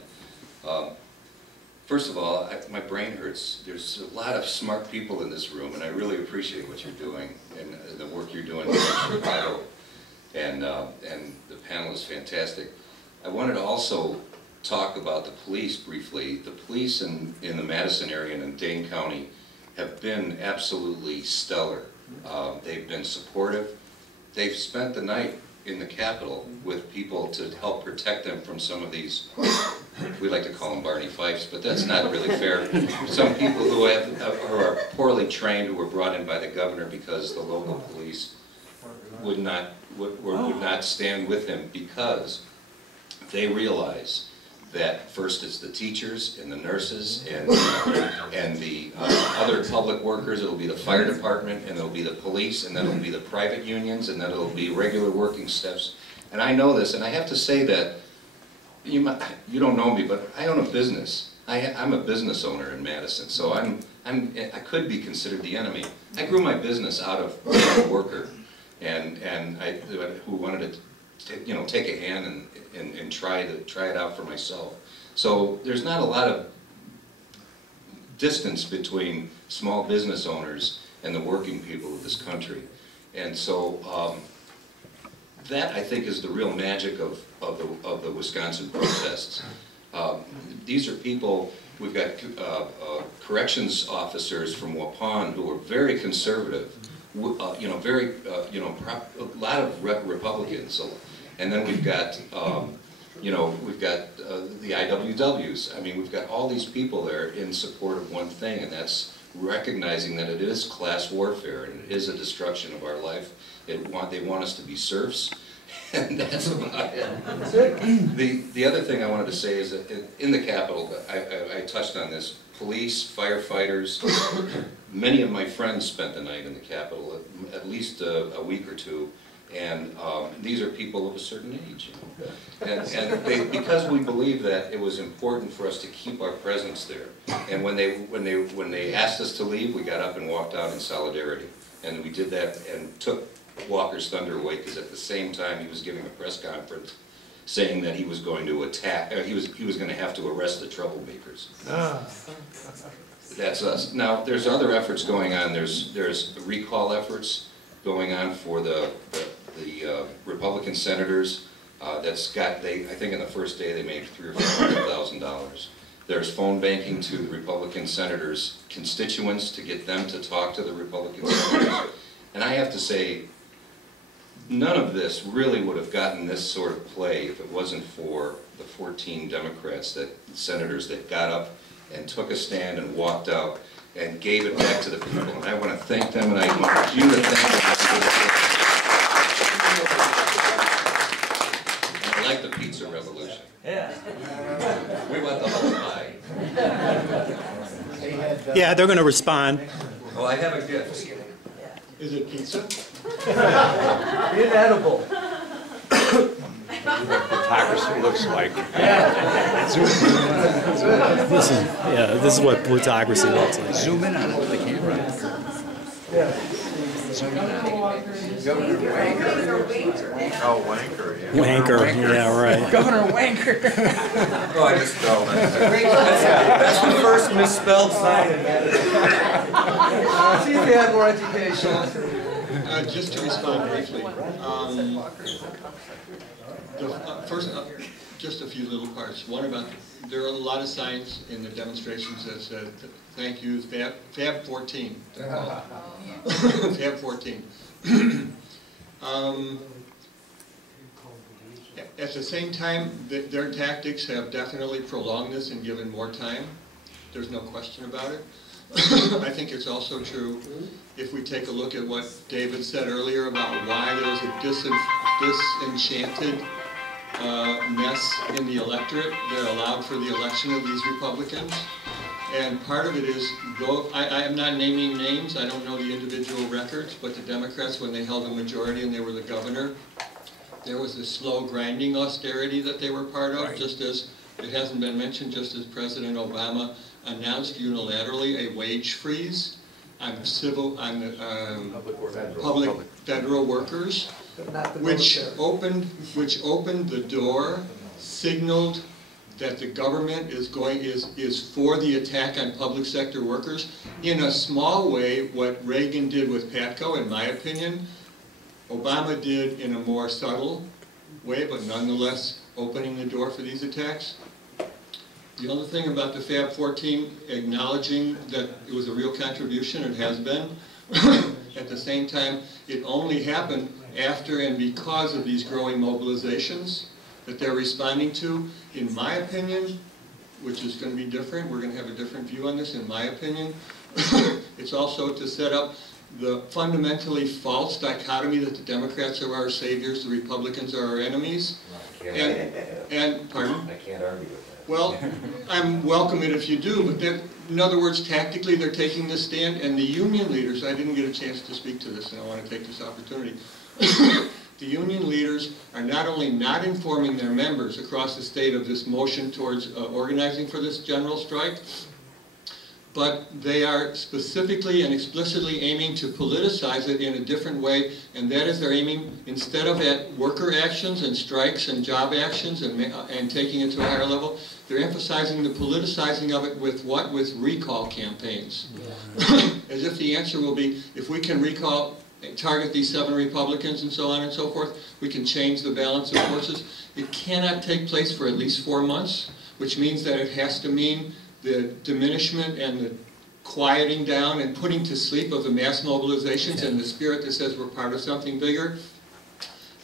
First of all, my brain hurts. There's a lot of smart people in this room, and I really appreciate what you're doing and the work you're doing in Chicago. And the panel is fantastic. I wanted to also talk about the police briefly. The police in the Madison area and in Dane County have been absolutely stellar. They've been supportive. They've spent the night in the Capitol with people to help protect them from some of these, we like to call them Barney Fifes, but that's not really fair. Some people who are poorly trained, who were brought in by the governor because the local police would not stand with him, because they realize that first it's the teachers and the nurses and the other public workers. It'll be the fire department, and it'll be the police, and then it'll be the private unions, and then it'll be regular working staffs. And I know this, and I have to say that you don't know me, but I own a business. I'm a business owner in Madison, so I could be considered the enemy. I grew my business out of being a worker, and who wanted to take a hand and try it out for myself. So there's not a lot of distance between small business owners and the working people of this country. And so that, I think, is the real magic of the Wisconsin protests. These are people, we've got corrections officers from Waupun who are very conservative, a lot of Republicans. And then we've got, the IWWs. I mean, we've got all these people there in support of one thing, and that's recognizing that it is class warfare and it is a destruction of our life. They want us to be serfs, and that's about it. The other thing I wanted to say is that in the Capitol, I touched on this, police, firefighters, many of my friends spent the night in the Capitol, at least a week or two. And these are people of a certain age, and because we believe that it was important for us to keep our presence there. And when they asked us to leave, we got up and walked out in solidarity, and we did that and took Walker's thunder away, because at the same time he was giving a press conference saying that he was going to attack, he was going to have to arrest the troublemakers. That's us. Now there's other efforts going on. There's recall efforts going on for the Republican senators. I think in the first day they made $300,000 or $400,000. There's phone banking to the Republican senators' constituents to get them to talk to the Republican senators. And I have to say, none of this really would have gotten this sort of play if it wasn't for the 14 Democrats, senators that got up and took a stand and walked out and gave it back to the people. And I want to thank them, and I want you to thank them. And I like the pizza revolution. Yeah. We want the whole pie. Yeah, they're going to respond. Oh, I have a gift. Is it pizza? Inedible. Plutocracy looks like. This is what plutocracy looks like. Zoom in on the camera. Governor Wanker. Oh, Wanker, yeah. Wanker, yeah, right. Governor Wanker. Oh, I misspelled it. That's the first misspelled sign in Madison. See if you had more education. Just to respond briefly, first, just a few little parts. One about, there are a lot of signs in the demonstrations that said, thank you, Fab 14. Fab 14. At the same time, their tactics have definitely prolonged this and given more time. There's no question about it. I think it's also true, if we take a look at what David said earlier about why there was a disenchanted mess in the electorate that allowed for the election of these Republicans. And part of it is, though I am not naming names, I don't know the individual records, but the Democrats, when they held a majority and they were the governor, there was this slow grinding austerity that they were part of, right. Just as it hasn't been mentioned, just as President Obama announced unilaterally a wage freeze on public federal workers, which opened the door, signaled that the government is for the attack on public sector workers. In a small way, what Reagan did with PATCO, in my opinion, Obama did in a more subtle way, but nonetheless opening the door for these attacks. The other thing about the Fab 14, acknowledging that it was a real contribution, it has been. At the same time, it only happened after and because of these growing mobilizations that they're responding to. In my opinion, which is going to be different, we're going to have a different view on this, in my opinion, it's also to set up the fundamentally false dichotomy that the Democrats are our saviors, the Republicans are our enemies. And pardon? I can't argue with that. Well, I'm welcome it if you do, but in other words, tactically they're taking this stand, and the union leaders, I didn't get a chance to speak to this, and I want to take this opportunity. The union leaders are not only not informing their members across the state of this motion towards organizing for this general strike, but they are specifically and explicitly aiming to politicize it in a different way, and that is they're aiming, instead of at worker actions and strikes and job actions and taking it to a higher level, they're emphasizing the politicizing of it with what? With recall campaigns. Yeah. As if the answer will be, if we can target these 7 Republicans and so on and so forth, we can change the balance of forces. It cannot take place for at least 4 months, which means that it has to mean the diminishment and the quieting down and putting to sleep of the mass mobilizations and the spirit that says we're part of something bigger.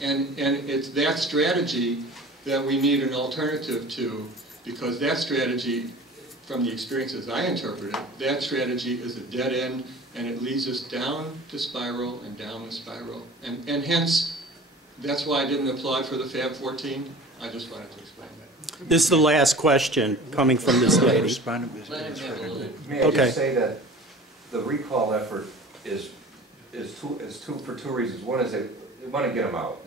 And it's that strategy that we need an alternative to, because that strategy, from the experiences I interpreted, that strategy is a dead end, and it leads us down the spiral and down the spiral. And hence, that's why I didn't applaud for the Fab 14. I just wanted to explain that. This is the last question coming from this lady. May I just say that the recall effort is for 2 reasons. One is they want to get them out.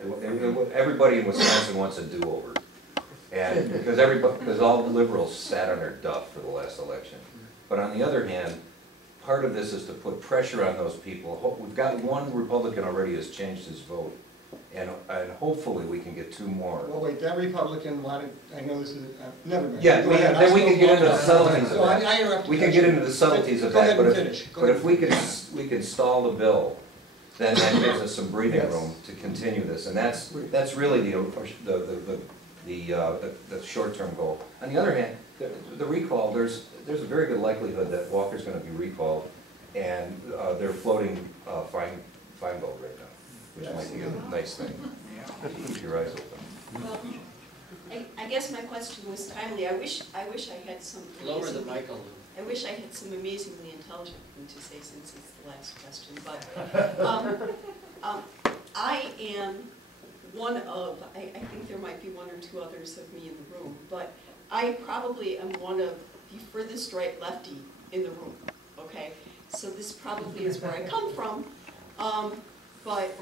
Everybody in Wisconsin wants a do-over. And because all the liberals sat on their duff for the last election. But on the other hand, part of this is to put pressure on those people. We've got 1 Republican already has changed his vote, and hopefully we can get 2 more. Well, wait, that Republican wanted, I know this is, never mind. Yeah, then we can get into the subtleties of that. I interrupted. We can get into the subtleties of that, but if we could stall the bill, then that gives us some breathing room to continue this, and that's really the short-term goal. On the other hand, the recall, there's a very good likelihood that Walker's going to be recalled, and they're floating fine gold right now, which might be a nice thing. Keep your eyes open. Well, I guess my question was timely. I wish I had some. Lower the mic a little. I wish I had some amazingly intelligent thing to say since it's the last question. But I am one of, I think there might be 1 or 2 others of me in the room, but I probably am one of the furthest right lefty in the room, okay? So this probably is where I come from, but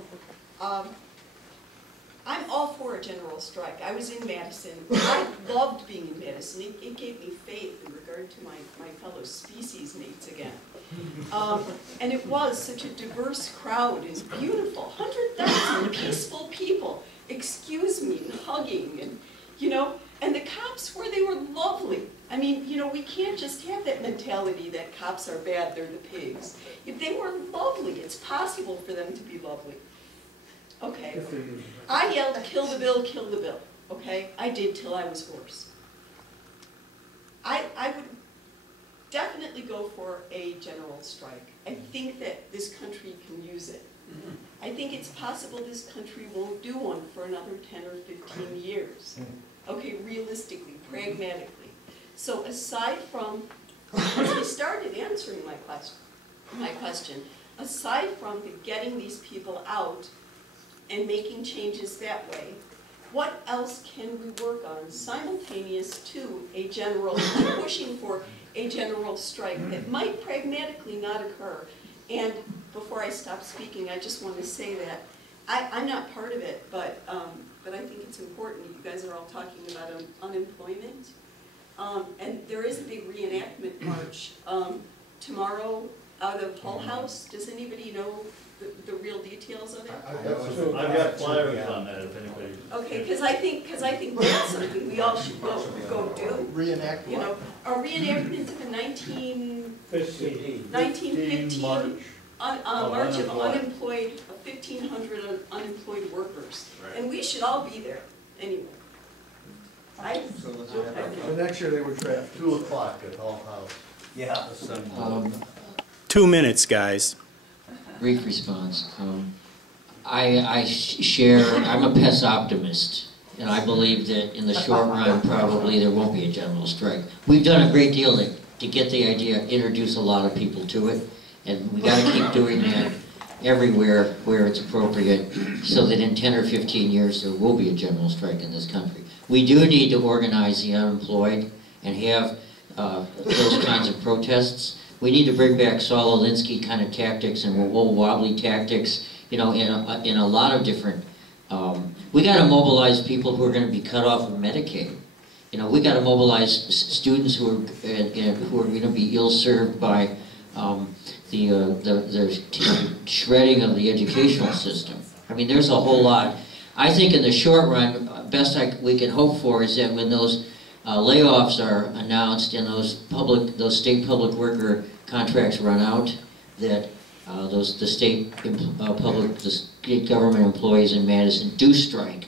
I'm all for a general strike. I was in Madison. I loved being in Madison. It gave me faith in regard to my fellow species mates again. And it was such a diverse crowd and beautiful, 100,000 peaceful people, excuse me, and hugging, and and the cops they were lovely. I mean, we can't just have that mentality that cops are bad, they're the pigs. If they were lovely, it's possible for them to be lovely. Okay, I yelled, kill the bill, okay? I did till I was hoarse. I would definitely go for a general strike. I think that this country can use it. I think it's possible this country won't do one for another 10 or 15 years. Okay, realistically, pragmatically. So aside from, as I started answering my question, aside from getting these people out and making changes that way, what else can we work on simultaneous to a general, pushing for a general strike that might pragmatically not occur? And before I stop speaking, I just want to say that I'm not part of it, but I think it's important. You guys are all talking about unemployment. And there is a big reenactment march tomorrow out of Hull House. Does anybody know the real details of it? I've got flyers on that if anybody. Okay, because I think that's something we all should go do. Reenact what? A reenactment of the 1915 March of unemployed, 1,500 unemployed workers. Right. And we should all be there anyway. The next year they were drafted. 2 o'clock at Hall House. Yeah. Assembly. 2 minutes, guys. Brief response. I share, I'm a pest optimist, and I believe that in the short run, probably there won't be a general strike. We've done a great deal to get the idea, introduce a lot of people to it, and we got to keep doing that everywhere where it's appropriate, so that in 10 or 15 years there will be a general strike in this country. We do need to organize the unemployed and have those kinds of protests. We need to bring back Saul Alinsky kind of tactics and wobbly tactics, you know, in a lot of different. We got to mobilize people who are going to be cut off of Medicaid. You know, we got to mobilize students who are going to be ill-served by the shredding of the educational system. I mean, there's a whole lot. I think in the short run, best we can hope for is that when those layoffs are announced and those state public worker contracts run out, that the state government employees in Madison do strike,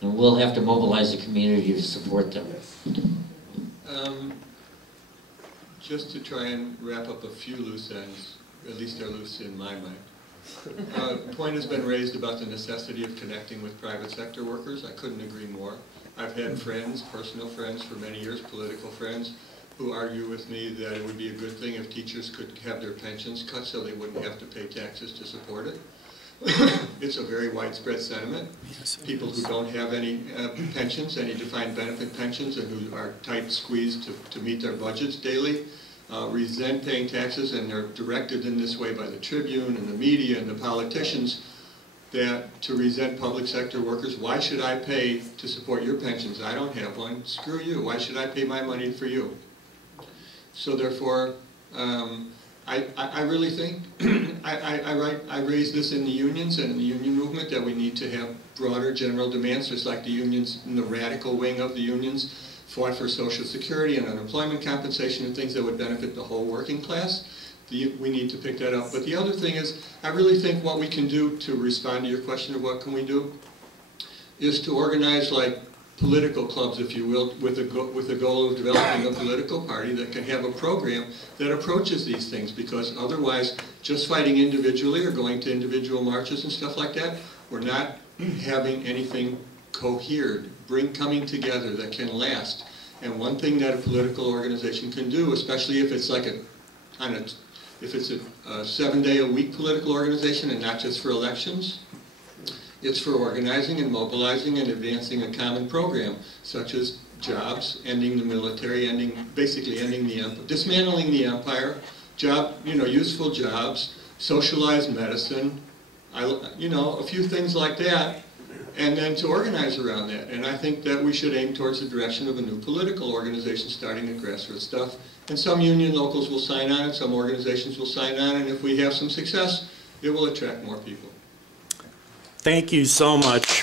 and we'll have to mobilize the community to support them. Just to try and wrap up a few loose ends, at least they're loose in my mind. Point has been raised about the necessity of connecting with private sector workers. I couldn't agree more. I've had friends, personal friends for many years, political friends, who argue with me that it would be a good thing if teachers could have their pensions cut so they wouldn't have to pay taxes to support it. It's a very widespread sentiment. People who don't have any pensions, any defined benefit pensions, and who are tight squeezed to meet their budgets daily, resent paying taxes, and they're directed in this way by the Tribune and the media and the politicians that to resent public sector workers. Why should I pay to support your pensions? I don't have one. Screw you. Why should I pay my money for you? So therefore, I really think, I raised this in the unions and in the union movement, that we need to have broader general demands, just like the unions in the radical wing of the unions fought for Social Security and unemployment compensation and things that would benefit the whole working class. We need to pick that up. But the other thing is, I really think what we can do to respond to your question of what can we do is to organize like political clubs, if you will, with the goal of developing a political party that can have a program that approaches these things, because otherwise just fighting individually or going to individual marches and stuff like that, we're not having anything cohered, coming together that can last. And one thing that a political organization can do, especially if it's like if it's a 7-day-a-week political organization and not just for elections, it's for organizing and mobilizing and advancing a common program, such as jobs, ending the military, basically ending dismantling the empire, useful jobs, socialized medicine, a few things like that, and then to organize around that. And I think that we should aim towards the direction of a new political organization starting at grassroots stuff. And some union locals will sign on it, some organizations will sign on, and if we have some success, it will attract more people. Thank you so much.